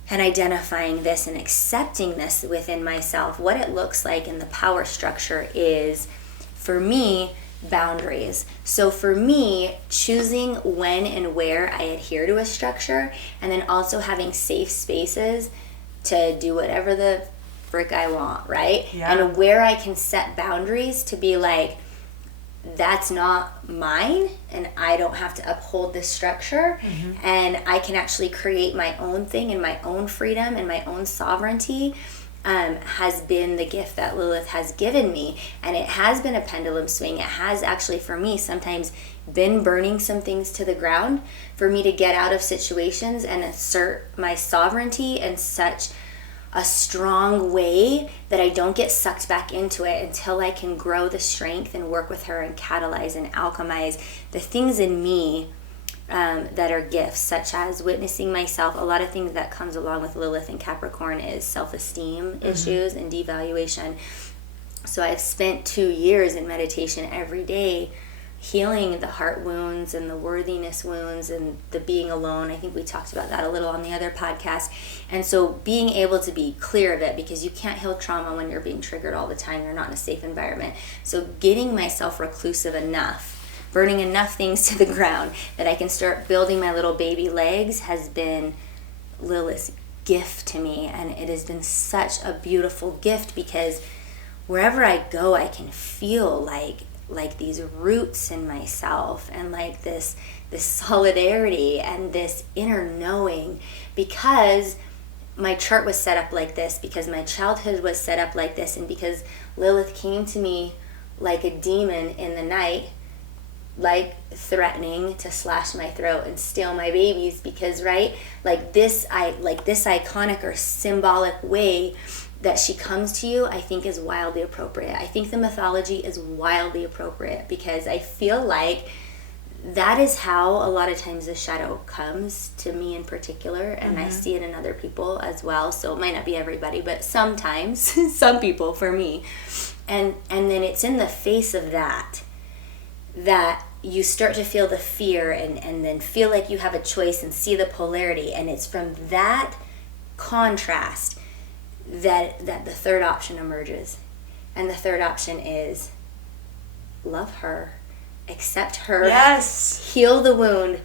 and identifying this and accepting this within myself, what it looks like in the power structure is, for me, boundaries. So for me, choosing when and where I adhere to a structure, and then also having safe spaces to do whatever the frick I want, right? And where I can set boundaries to be like, that's not mine, and I don't have to uphold this structure, and I can actually create my own thing and my own freedom and my own sovereignty, has been the gift that Lilith has given me. And it has been a pendulum swing. It has actually, for me, sometimes been burning some things to the ground for me to get out of situations and assert my sovereignty in such a strong way that I don't get sucked back into it until I can grow the strength and work with her and catalyze and alchemize the things in me that are gifts, such as witnessing myself. A lot of things that comes along with Lilith and Capricorn is self-esteem issues and devaluation. So I've spent 2 years in meditation every day, healing the heart wounds and the worthiness wounds and the being alone. I think we talked about that a little on the other podcast. And so being able to be clear of it, because you can't heal trauma when you're being triggered all the time. You're not in a safe environment. So getting myself reclusive enough, burning enough things to the ground that I can start building my little baby legs has been Lilith's gift to me. And it has been such a beautiful gift, because wherever I go, I can feel like these roots in myself, and like this solidarity and this inner knowing, because my chart was set up like this, because my childhood was set up like this, and because Lilith came to me like a demon in the night, like threatening to slash my throat and steal my babies, because this iconic or symbolic way that she comes to you, I think is wildly appropriate. I think the mythology is wildly appropriate, because I feel like that is how a lot of times the shadow comes to me in particular, and I see it in other people as well. So it might not be everybody, but sometimes some people, for me. And then it's in the face of that you start to feel the fear, and then feel like you have a choice and see the polarity. And it's from that contrast that the third option emerges. And the third option is love her, accept her, heal the wound,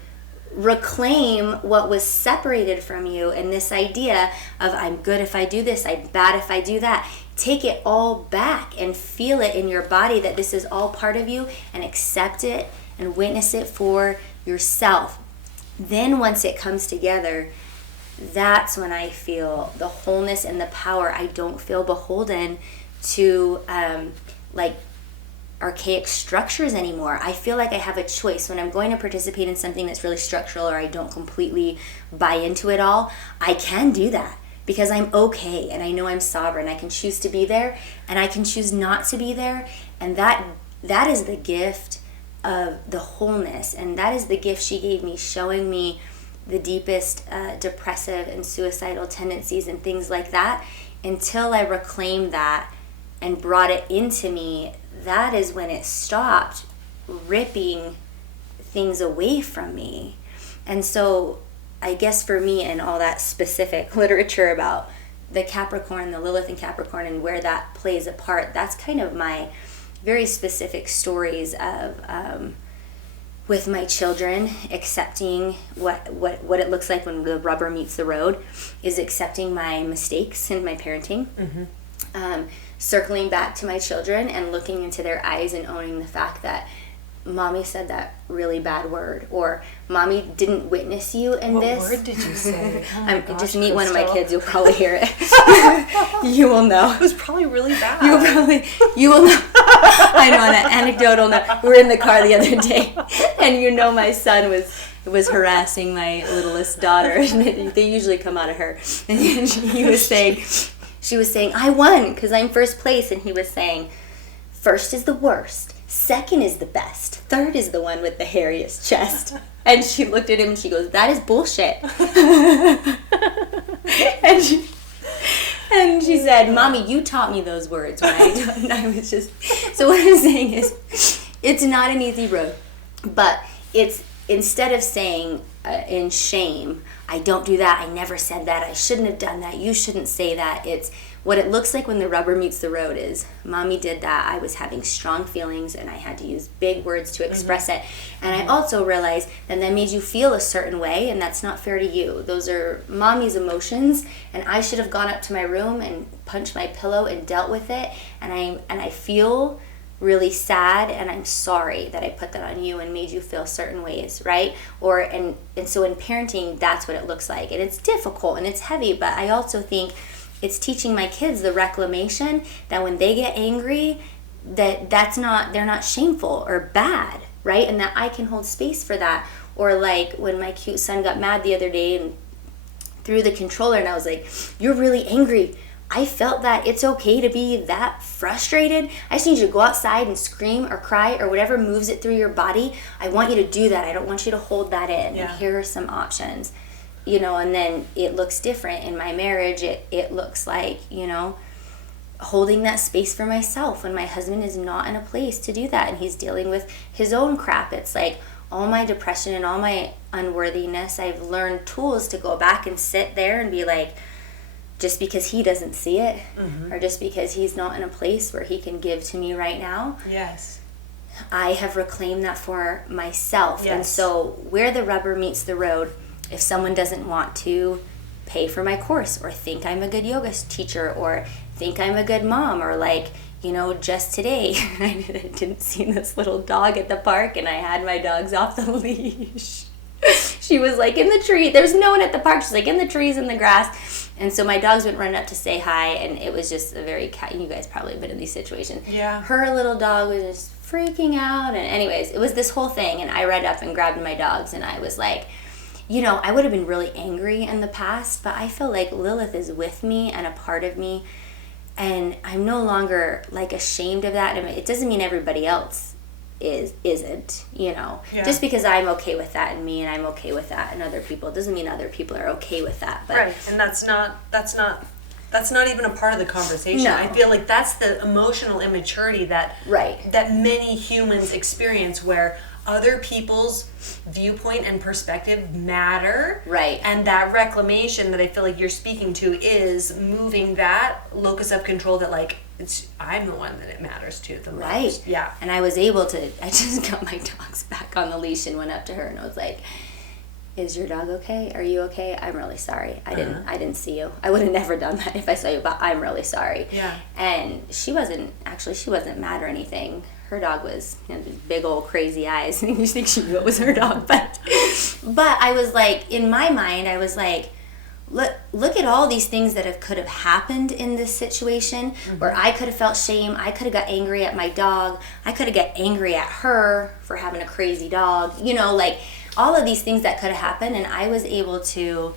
reclaim what was separated from you, and this idea of I'm good if I do this, I'm bad if I do that. Take it all back and feel it in your body that this is all part of you, and accept it and witness it for yourself. Then once it comes together, that's when I feel the wholeness and the power. I don't feel beholden to archaic structures anymore. I feel like I have a choice. When I'm going to participate in something that's really structural or I don't completely buy into it all, I can do that because I'm okay and I know I'm sovereign. I can choose to be there and I can choose not to be there. And that is the gift of the wholeness, and that is the gift she gave me, showing me the deepest depressive and suicidal tendencies and things like that. Until I reclaimed that and brought it into me, that is when it stopped ripping things away from me. And so I guess for me, and all that specific literature about the Capricorn, the Lilith in Capricorn, and where that plays a part, that's kind of my very specific stories of with my children, accepting what it looks like when the rubber meets the road, is accepting my mistakes in my parenting. Circling back to my children and looking into their eyes and owning the fact that mommy said that really bad word, or mommy didn't witness you in what this. What word did you say? Oh my gosh, just meet Crystal. one of my kids, you'll probably hear it. You will know. It was probably really bad. You will know. I know, on an anecdotal note, we were in the car the other day, and my son was harassing my littlest daughter, and they usually come out of her, and she was saying, I won because I'm first place, and he was saying, first is the worst, second is the best, third is the one with the hairiest chest. And she looked at him and she goes, that is bullshit. and she said, Mommy, you taught me those words when I was just... So what I'm saying is, it's not an easy road, but it's, instead of saying in shame, I don't do that, I never said that, I shouldn't have done that, you shouldn't say that, it's what it looks like when the rubber meets the road is, Mommy did that, I was having strong feelings and I had to use big words to express it. And I also realized that made you feel a certain way, and that's not fair to you. Those are Mommy's emotions, and I should have gone up to my room and punched my pillow and dealt with it, and I feel really sad, and I'm sorry that I put that on you and made you feel certain ways, right? And so in parenting, that's what it looks like. And it's difficult and it's heavy, but I also think it's teaching my kids the reclamation, that when they get angry, they're not shameful or bad, right? And that I can hold space for that. Or like when my cute son got mad the other day and threw the controller, and I was like, you're really angry. I felt that it's okay to be that frustrated. I just need you to go outside and scream or cry or whatever moves it through your body. I want you to do that. I don't want you to hold that in. Yeah. And here are some options. And then it looks different in my marriage. It looks like, holding that space for myself when my husband is not in a place to do that and he's dealing with his own crap. It's like all my depression and all my unworthiness, I've learned tools to go back and sit there and be like, just because he doesn't see it, or just because he's not in a place where he can give to me right now. Yes. I have reclaimed that for myself. Yes. And so where the rubber meets the road, if someone doesn't want to pay for my course, or think I'm a good yoga teacher, or think I'm a good mom, or just today, I didn't see this little dog at the park, and I had my dogs off the leash. She was like in the tree. There's no one at the park. She's like in the trees in the grass. And so my dogs went running up to say hi, and it was just a very you guys probably have been in these situations. Yeah. Her little dog was just freaking out. And anyways, it was this whole thing. And I ran up and grabbed my dogs, and I was like, I would have been really angry in the past, but I feel like Lilith is with me and a part of me. And I'm no longer like ashamed of that. I mean, it doesn't mean everybody else isn't, Yeah. Just because I'm okay with that in me and I'm okay with that in other people doesn't mean other people are okay with that. But right, and that's not even a part of the conversation. No. I feel like that's the emotional immaturity that many humans experience, where other people's viewpoint and perspective matter. Right. And that reclamation that I feel like you're speaking to is moving that locus of control that I'm the one that it matters to the most. Right. Yeah. And I just got my dogs back on the leash and went up to her and I was like, is your dog okay? Are you okay? I'm really sorry. I didn't see you. I would have never done that if I saw you, but I'm really sorry. Yeah. And she wasn't mad or anything. Her dog was, these big old crazy eyes. You think she knew it was her dog, but I was like, in my mind, I was like, look at all these things that could have happened in this situation, where I could have felt shame. I could have got angry at my dog. I could have got angry at her for having a crazy dog. You know, like all of these things that could have happened, and I was able to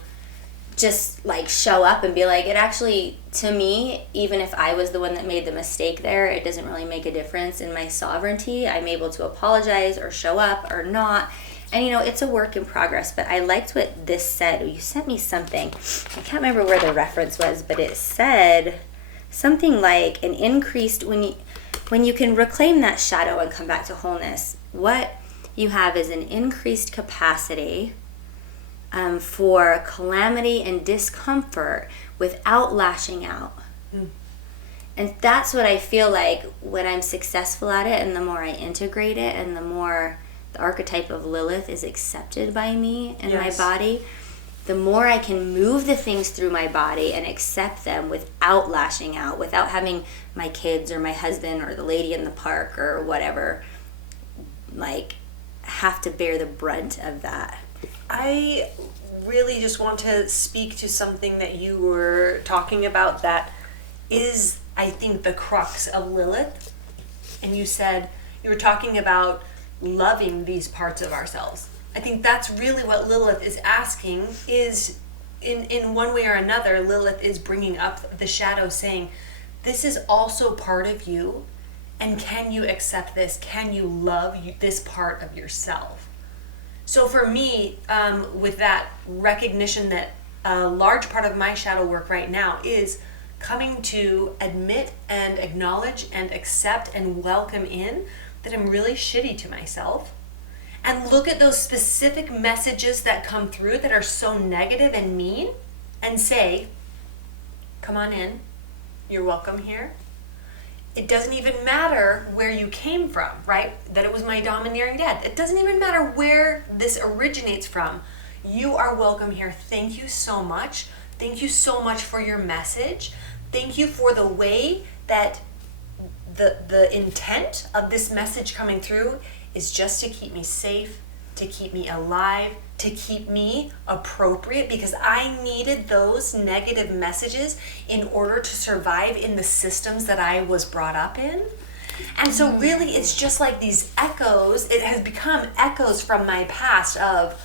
just like show up and be like, it actually, to me, even if I was the one that made the mistake there, it doesn't really make a difference in my sovereignty. I'm able to apologize or show up or not. And, you know, it's a work in progress, but I liked what this said. You sent me something. I can't remember where the reference was, but it said something like an increased, when you can reclaim that shadow and come back to wholeness, what you have is an increased capacity for calamity and discomfort without lashing out. And that's what I feel like when I'm successful at it, and the more I integrate it, and the more the archetype of Lilith is accepted by me and my body, the more I can move the things through my body and accept them without lashing out, without having my kids or my husband or the lady in the park or whatever, like, have to bear the brunt of that. I really just want to speak to something that you were talking about that is, I think, the crux of Lilith. And you said, you were talking about loving these parts of ourselves. I think that's really what Lilith is asking, is in one way or another, Lilith is bringing up the shadow, saying, this is also part of you, and can you accept this? Can you love this part of yourself? So for me, with that recognition that a large part of my shadow work right now is coming to admit and acknowledge and accept and welcome in that I'm really shitty to myself, and look at those specific messages that come through that are so negative and mean, and say, come on in, you're welcome here. It doesn't even matter where you came from, right? That it was my domineering dad. It doesn't even matter where this originates from. You are welcome here. Thank you so much. Thank you so much for your message. Thank you for the way that the intent of this message coming through is just to keep me safe, to keep me alive, to keep me appropriate, because I needed those negative messages in order to survive in the systems that I was brought up in. And so really it's just like these echoes. It has become echoes from my past of,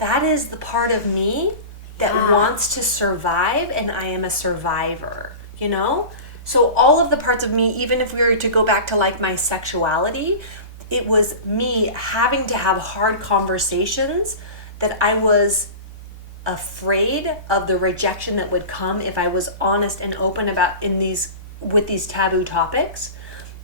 that is the part of me that wants to survive, and I am a survivor, you know? So all of the parts of me, even if we were to go back to like my sexuality, it was me having to have hard conversations that I was afraid of the rejection that would come if I was honest and open about with these taboo topics.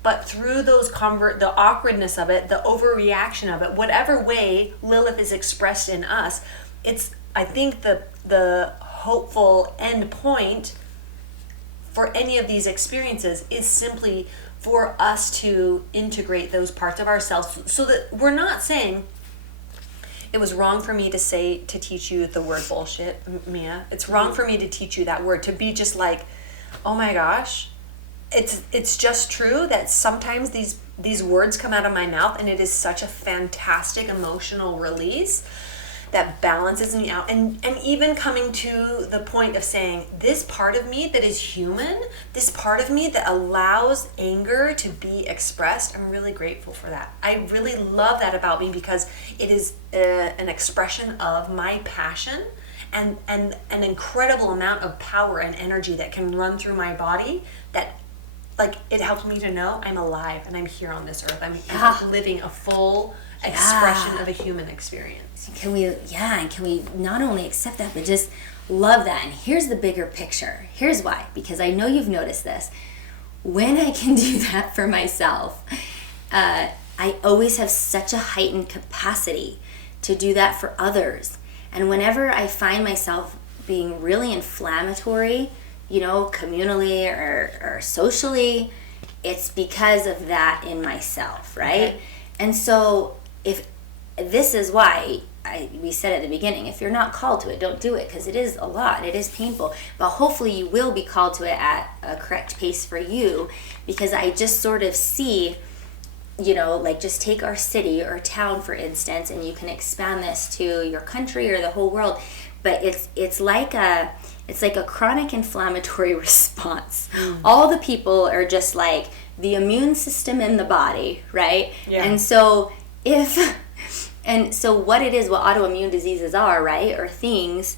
But through those the awkwardness of it, the overreaction of it, whatever way Lilith is expressed in us, it's, I think, the hopeful end point for any of these experiences is simply for us to integrate those parts of ourselves, so that we're not saying, it was wrong for me to teach you the word bullshit, Mia. It's wrong for me to teach you that word, to be just like, oh my gosh, it's just true that sometimes these words come out of my mouth, and it is such a fantastic emotional release that balances me out, and even coming to the point of saying, this part of me that is human, this part of me that allows anger to be expressed, I'm really grateful for that. I really love that about me, because it is an expression of my passion and an incredible amount of power and energy that can run through my body, that, like, it helps me to know I'm alive and I'm here on this earth. I'm living a full expression of a human experience. Can we not only accept that, but just love that? And here's the bigger picture. Here's why, because I know you've noticed this. When I can do that for myself, I always have such a heightened capacity to do that for others. And whenever I find myself being really inflammatory, you know, communally or socially, it's because of that in myself, right? Okay. And so if this is why we said at the beginning, if you're not called to it, don't do it, because it is a lot, it is painful, but hopefully you will be called to it at a correct pace for you, because I just sort of see, you know, like, just take our city or town, for instance, and you can expand this to your country or the whole world. but it's like a chronic inflammatory response. All the people are just like the immune system in the body, right? Yeah. And so what it is, what autoimmune diseases are, right, are things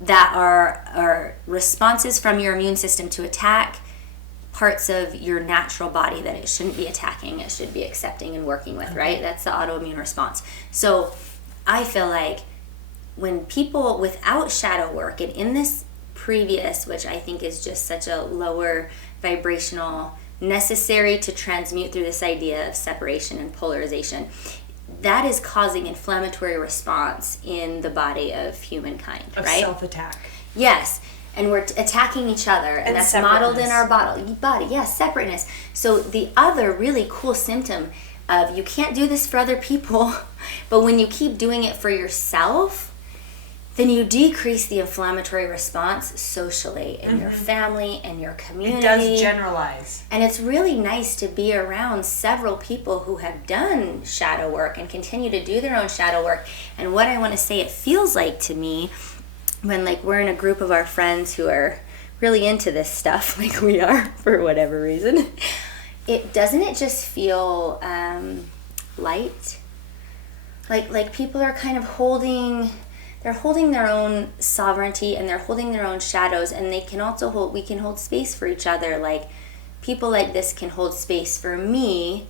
that are responses from your immune system to attack parts of your natural body that it shouldn't be attacking, it should be accepting and working with, right? That's the autoimmune response. So I feel like when people without shadow work, and in this previous, which I think is just such a lower vibrational, necessary to transmute through this idea of separation and polarization, that is causing inflammatory response in the body of humankind, of right? Self-attack. Yes. And we're attacking each other, and that's modeled in our body. Yes, separateness. So the other really cool symptom of you can't do this for other people, but when you keep doing it for yourself, then you decrease the inflammatory response socially in your family and your community. It does generalize. And it's really nice to be around several people who have done shadow work and continue to do their own shadow work. And what I want to say it feels like to me when like we're in a group of our friends who are really into this stuff, like we are for whatever reason, it just feel light? Like people are kind of holding their own sovereignty, and they're holding their own shadows, and we can hold space for each other. Like people like this can hold space for me,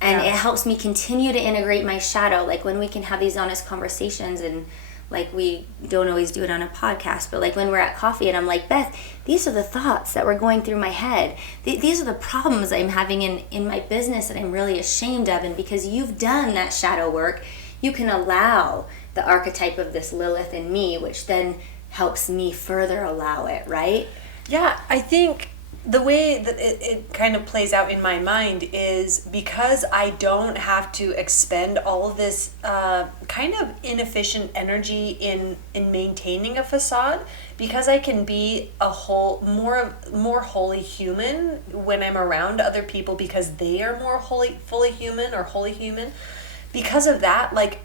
and it helps me continue to integrate my shadow. Like when we can have these honest conversations, and like we don't always do it on a podcast, but like when we're at coffee and I'm like, Beth, these are the thoughts that were going through my head. These are the problems I'm having in my business that I'm really ashamed of. And because you've done that shadow work, you can allow the archetype of this Lilith in me, which then helps me further allow it, right? Yeah, I think the way that it kind of plays out in my mind is because I don't have to expend all of this kind of inefficient energy in maintaining a facade, because I can be a more wholly human when I'm around other people because they are more fully human or wholly human. Because of that, like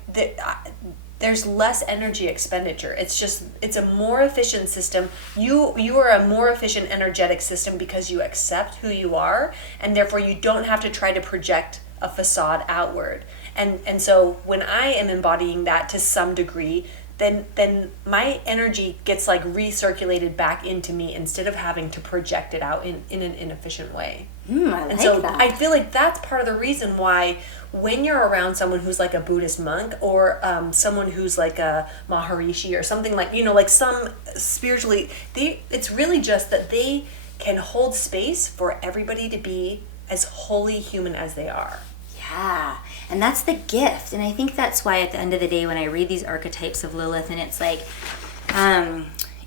there's less energy expenditure. It's a more efficient system. You are a more efficient energetic system because you accept who you are, and therefore you don't have to try to project a facade outward. And so when I am embodying that to some degree, then my energy gets like recirculated back into me instead of having to project it out in an inefficient way. I like and so that. I feel like that's part of the reason why when you're around someone who's like a Buddhist monk or someone who's like a Maharishi or something like, like some spiritually, it's really just that they can hold space for everybody to be as wholly human as they are. Yeah, and that's the gift. And I think that's why at the end of the day when I read these archetypes of Lilith, and it's like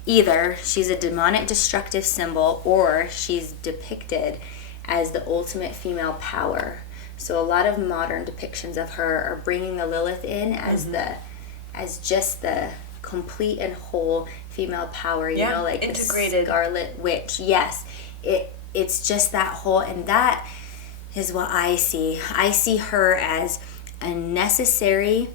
either she's a demonic destructive symbol or she's depicted as the ultimate female power. So a lot of modern depictions of her are bringing the Lilith in as as just the complete and whole female power, you know, like integrated the Scarlet Witch. Yes, it's just that whole, and that is what I see. I see her as a necessary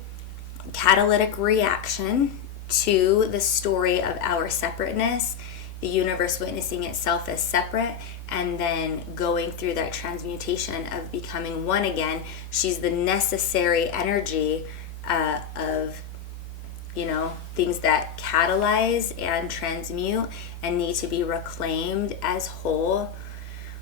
catalytic reaction to the story of our separateness, the universe witnessing itself as separate, and then going through that transmutation of becoming one again. She's the necessary energy of, things that catalyze and transmute and need to be reclaimed as whole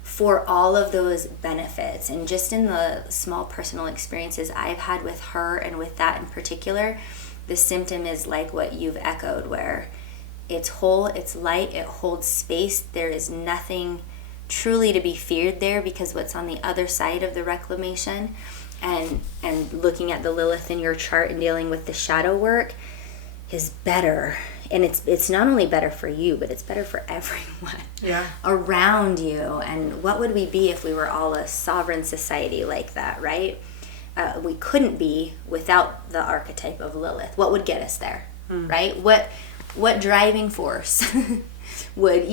for all of those benefits. And just in the small personal experiences I've had with her and with that in particular, the symptom is like what you've echoed, where it's whole, it's light, it holds space. There is nothing truly to be feared there, because what's on the other side of the reclamation and looking at the Lilith in your chart and dealing with the shadow work is better. And it's not only better for you, but it's better for everyone around you. And what would we be if we were all a sovereign society like that, right? We couldn't be without the archetype of Lilith. What would get us there, right? What driving force would,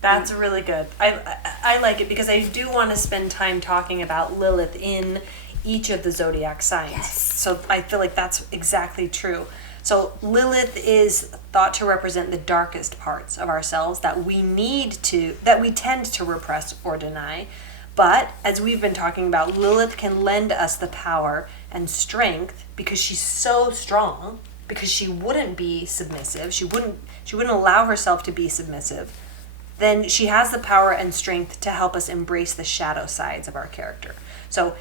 That's really good. I like it because I do want to spend time talking about Lilith in each of the zodiac signs. Yes. So I feel like that's exactly true. So Lilith is thought to represent the darkest parts of ourselves that we tend to repress or deny. But as we've been talking about, Lilith can lend us the power and strength because she's so strong, because she wouldn't be submissive. She wouldn't allow herself to be submissive. Then she has the power and strength to help us embrace the shadow sides of our character. So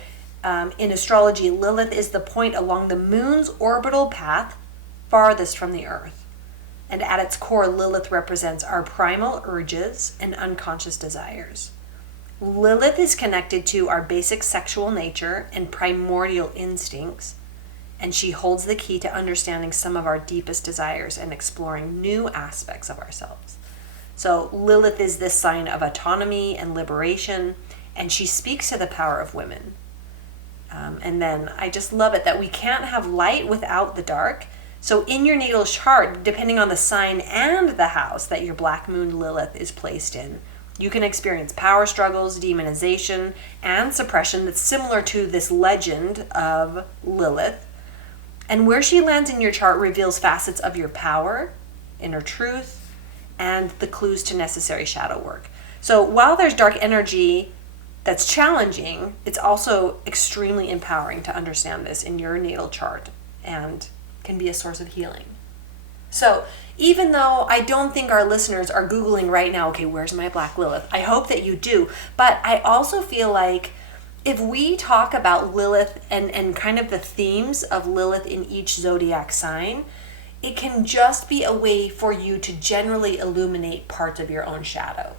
in astrology, Lilith is the point along the moon's orbital path farthest from the earth. And at its core, Lilith represents our primal urges and unconscious desires. Lilith is connected to our basic sexual nature and primordial instincts, and she holds the key to understanding some of our deepest desires and exploring new aspects of ourselves. So Lilith is this sign of autonomy and liberation, and she speaks to the power of women. And then I just love it that we can't have light without the dark. So in your natal chart, depending on the sign and the house that your Black Moon Lilith is placed in, you can experience power struggles, demonization, and suppression that's similar to this legend of Lilith. And where she lands in your chart reveals facets of your power, inner truth, and the clues to necessary shadow work. So while there's dark energy that's challenging, it's also extremely empowering to understand this in your natal chart and can be a source of healing. So even though I don't think our listeners are Googling right now, okay, where's my Black Lilith? I hope that you do. But I also feel like if we talk about Lilith and kind of the themes of Lilith in each zodiac sign, it can just be a way for you to generally illuminate parts of your own shadow.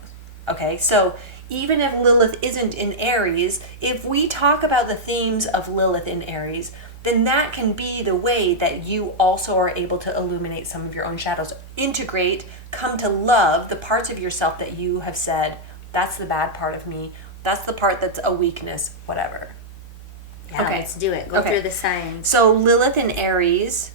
Okay, so even if Lilith isn't in Aries, if we talk about the themes of Lilith in Aries, then that can be the way that you also are able to illuminate some of your own shadows. Integrate, come to love the parts of yourself that you have said, that's the bad part of me, that's the part that's a weakness, whatever. Yeah, okay, let's do it. Go through the signs. So Lilith in Aries,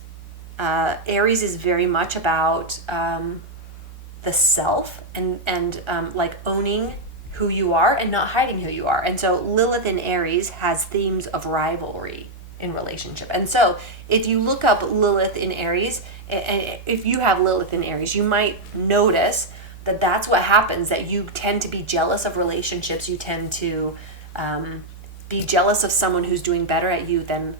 Aries is very much about the self and like owning who you are and not hiding who you are. And so Lilith in Aries has themes of rivalry in relationship. And so if you look up Lilith in Aries, if you have Lilith in Aries, you might notice that that's what happens, that you tend to be jealous of relationships. You tend to be jealous of someone who's doing better at you than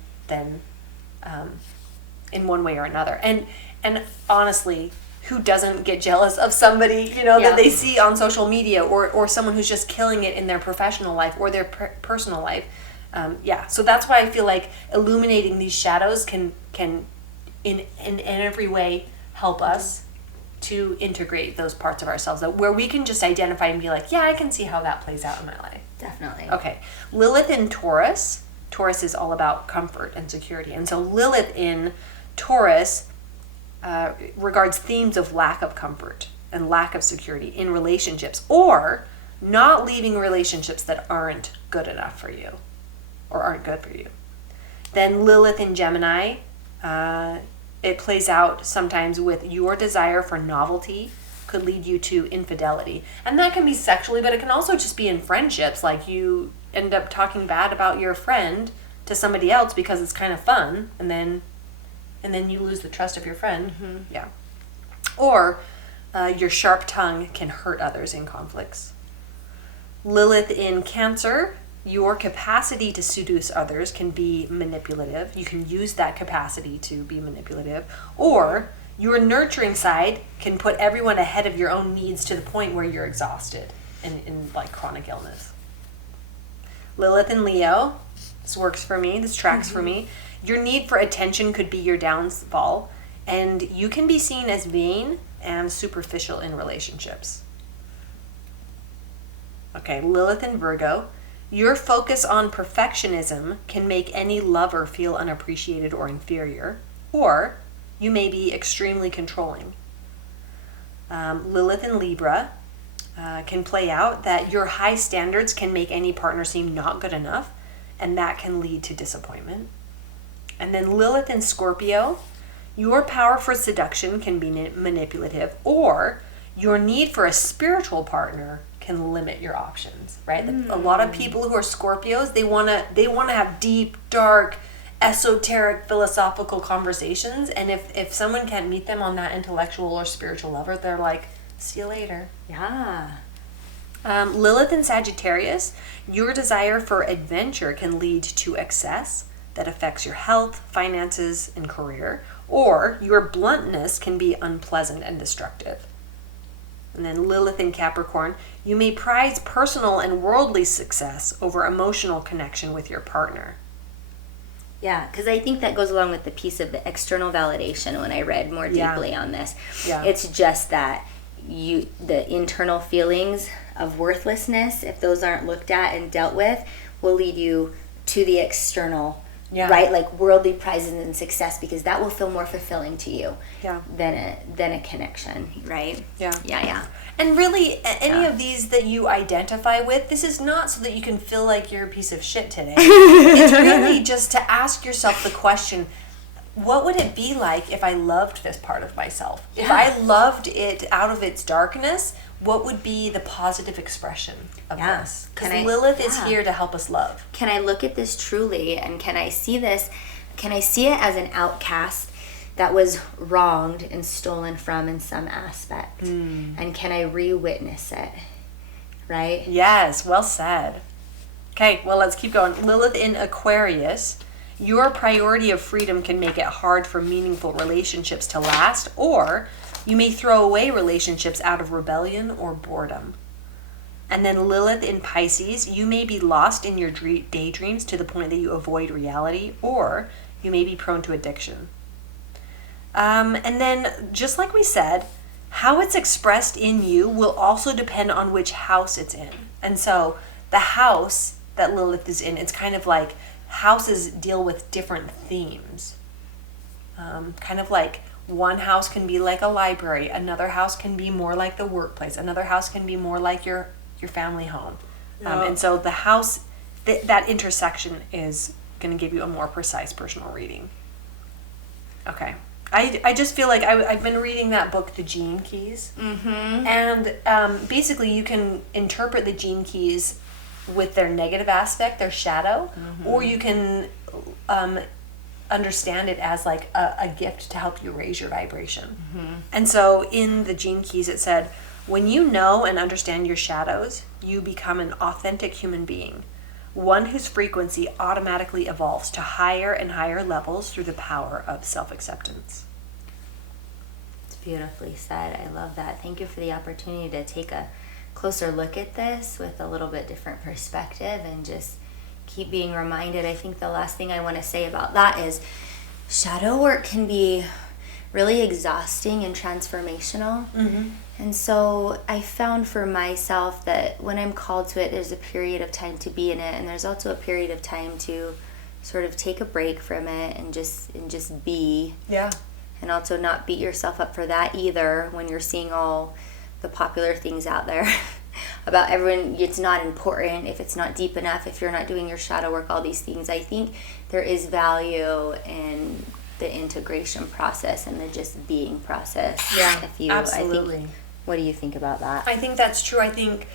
in one way or another. And honestly, who doesn't get jealous of somebody, that they see on social media or someone who's just killing it in their professional life or their personal life? So that's why I feel like illuminating these shadows can in every way help us to integrate those parts of ourselves where we can just identify and be like, yeah, I can see how that plays out in my life. Definitely. Okay. Lilith in Taurus. Taurus is all about comfort and security. And so Lilith in Taurus regards themes of lack of comfort and lack of security in relationships, or not leaving relationships that aren't good enough for you or aren't good for you. Then Lilith in Gemini, it plays out sometimes with your desire for novelty could lead you to infidelity. And that can be sexually, but it can also just be in friendships. Like you end up talking bad about your friend to somebody else because it's kind of fun, and then you lose the trust of your friend. Mm-hmm. Yeah. Or your sharp tongue can hurt others in conflicts. Lilith in Cancer, your capacity to seduce others can be manipulative. You can use that capacity to be manipulative. Or your nurturing side can put everyone ahead of your own needs to the point where you're exhausted in like chronic illness. Lilith in Leo, this works for me, this tracks for me. Your need for attention could be your downfall, and you can be seen as vain and superficial in relationships. Okay, Lilith in Virgo, your focus on perfectionism can make any lover feel unappreciated or inferior, or you may be extremely controlling. Lilith in Libra can play out that your high standards can make any partner seem not good enough, and that can lead to disappointment. And then Lilith in Scorpio, your power for seduction can be manipulative, or your need for a spiritual partner can limit your options, right? A lot of people who are Scorpios, they want to have deep, dark, esoteric philosophical conversations, and if someone can't meet them on that intellectual or spiritual level, they're like, see you later. Yeah. Lilith in Sagittarius, your desire for adventure can lead to excess that affects your health, finances, and career, or your bluntness can be unpleasant and destructive. And then Lilith in Capricorn, you may prize personal and worldly success over emotional connection with your partner. Yeah, because I think that goes along with the piece of the external validation when I read more deeply on this. Yeah. It's just that the internal feelings of worthlessness, if those aren't looked at and dealt with, will lead you to the external, right? Like worldly prizes and success, because that will feel more fulfilling to you than a connection, right? Yeah. And really, any of these that you identify with, this is not so that you can feel like you're a piece of shit today. It's really just to ask yourself the question, what would it be like if I loved this part of myself? Yeah. If I loved it out of its darkness, what would be the positive expression of this? Because Lilith is here to help us love. Can I look at this truly, and can I see this? Can I see it as an outcast that was wronged and stolen from in some aspect? And can I re-witness it? Right? Yes, well said. Okay, well, let's keep going. Lilith in Aquarius. Your priority of freedom can make it hard for meaningful relationships to last, or you may throw away relationships out of rebellion or boredom. And then Lilith in Pisces, you may be lost in your daydreams to the point that you avoid reality, or you may be prone to addiction. And then, just like we said, how it's expressed in you will also depend on which house it's in. And so the house that Lilith is in, it's kind of like houses deal with different themes. Kind of like one house can be like a library, another house can be more like the workplace, another house can be more like your family home. And so the house, that intersection is going to give you a more precise personal reading. Okay. I just feel like I've been reading that book, The Gene Keys. And basically you can interpret the gene keys with their negative aspect, their shadow, or you can understand it as like a gift to help you raise your vibration. And so in the Gene Keys it said, when you know and understand your shadows, you become an authentic human being, one whose frequency automatically evolves to higher and higher levels through the power of self-acceptance. It's beautifully said. I love that. Thank you for the opportunity to take a closer look at this with a little bit different perspective and just keep being reminded. I think the last thing I want to say about that is shadow work can be really exhausting and transformational. And so I found for myself that when I'm called to it, there's a period of time to be in it, and there's also a period of time to sort of take a break from it and just be. Yeah. And also not beat yourself up for that either when you're seeing all the popular things out there about everyone. It's not important if it's not deep enough, if you're not doing your shadow work, all these things. I think there is value in the integration process and the just being process. Yeah, absolutely. What do you think about that? I think that's true. I think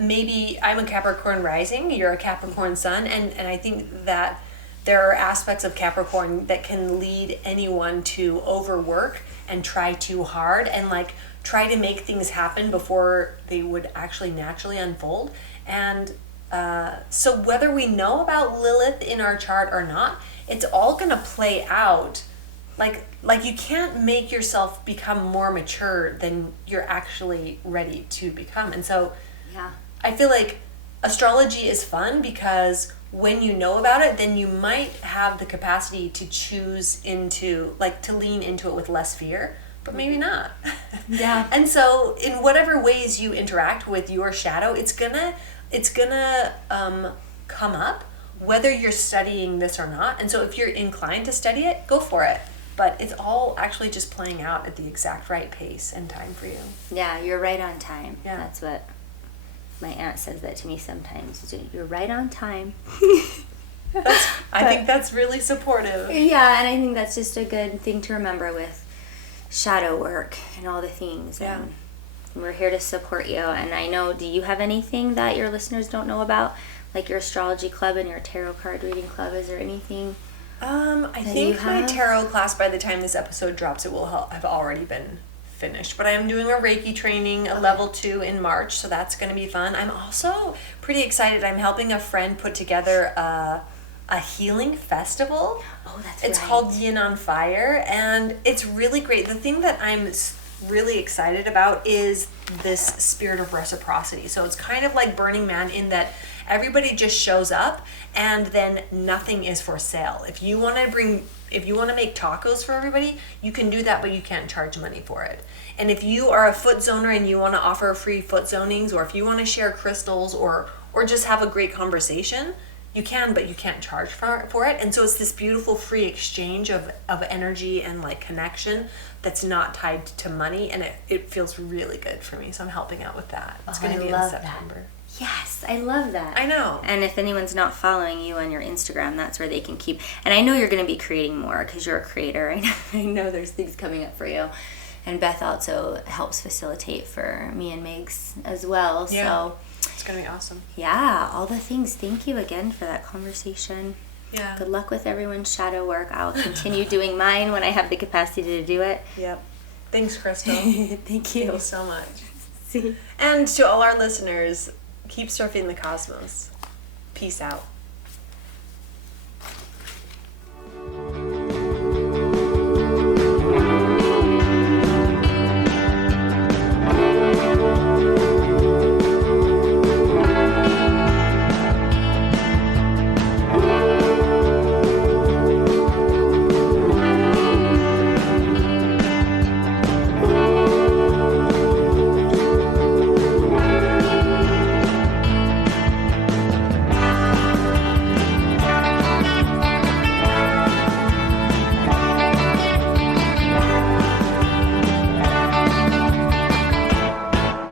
maybe I'm a Capricorn rising, you're a Capricorn sun, and I think that there are aspects of Capricorn that can lead anyone to overwork and try too hard and like try to make things happen before they would actually naturally unfold. And so whether we know about Lilith in our chart or not, it's all going to play out. Like you can't make yourself become more mature than you're actually ready to become. And so I feel like astrology is fun because when you know about it, then you might have the capacity to choose into, like, to lean into it with less fear, but maybe not. Yeah. And so in whatever ways you interact with your shadow, it's gonna come up whether you're studying this or not. And so if you're inclined to study it, go for it. But it's all actually just playing out at the exact right pace and time for you. Yeah, you're right on time. Yeah. That's what my aunt says that to me sometimes. You're right on time. I think that's really supportive. Yeah, and I think that's just a good thing to remember with shadow work and all the things. Yeah. And we're here to support you. And I know, do you have anything that your listeners don't know about? Like your astrology club and your tarot card reading club? Is there anything I think my tarot class, by the time this episode drops, it will have already been finished. But I am doing a Reiki training, a level 2 in March, so that's going to be fun. I'm also pretty excited. I'm helping a friend put together a healing festival. Oh, that's It's right. called Yin on Fire, and it's really great. The thing that I'm really excited about is this spirit of reciprocity. So it's kind of like Burning Man in that everybody just shows up and then nothing is for sale. If you want to make tacos for everybody, you can do that, but you can't charge money for it. And if you are a foot zoner and you want to offer free foot zonings, or if you want to share crystals or just have a great conversation, you can, but you can't charge for it. And so it's this beautiful free exchange of energy and like connection that's not tied to money, and it feels really good for me. So I'm helping out with that. It's going to be in September. Yes, I love that. I know. And if anyone's not following you on your Instagram, that's where they can keep. And I know you're going to be creating more because you're a creator. I know there's things coming up for you. And Beth also helps facilitate for me and Megs as well. Yeah. So it's going to be awesome. Yeah, all the things. Thank you again for that conversation. Yeah. Good luck with everyone's shadow work. I'll continue doing mine when I have the capacity to do it. Yep. Thanks, Crystal. Thank you. Thank you so much. See. And to all our listeners, keep surfing the cosmos. Peace out.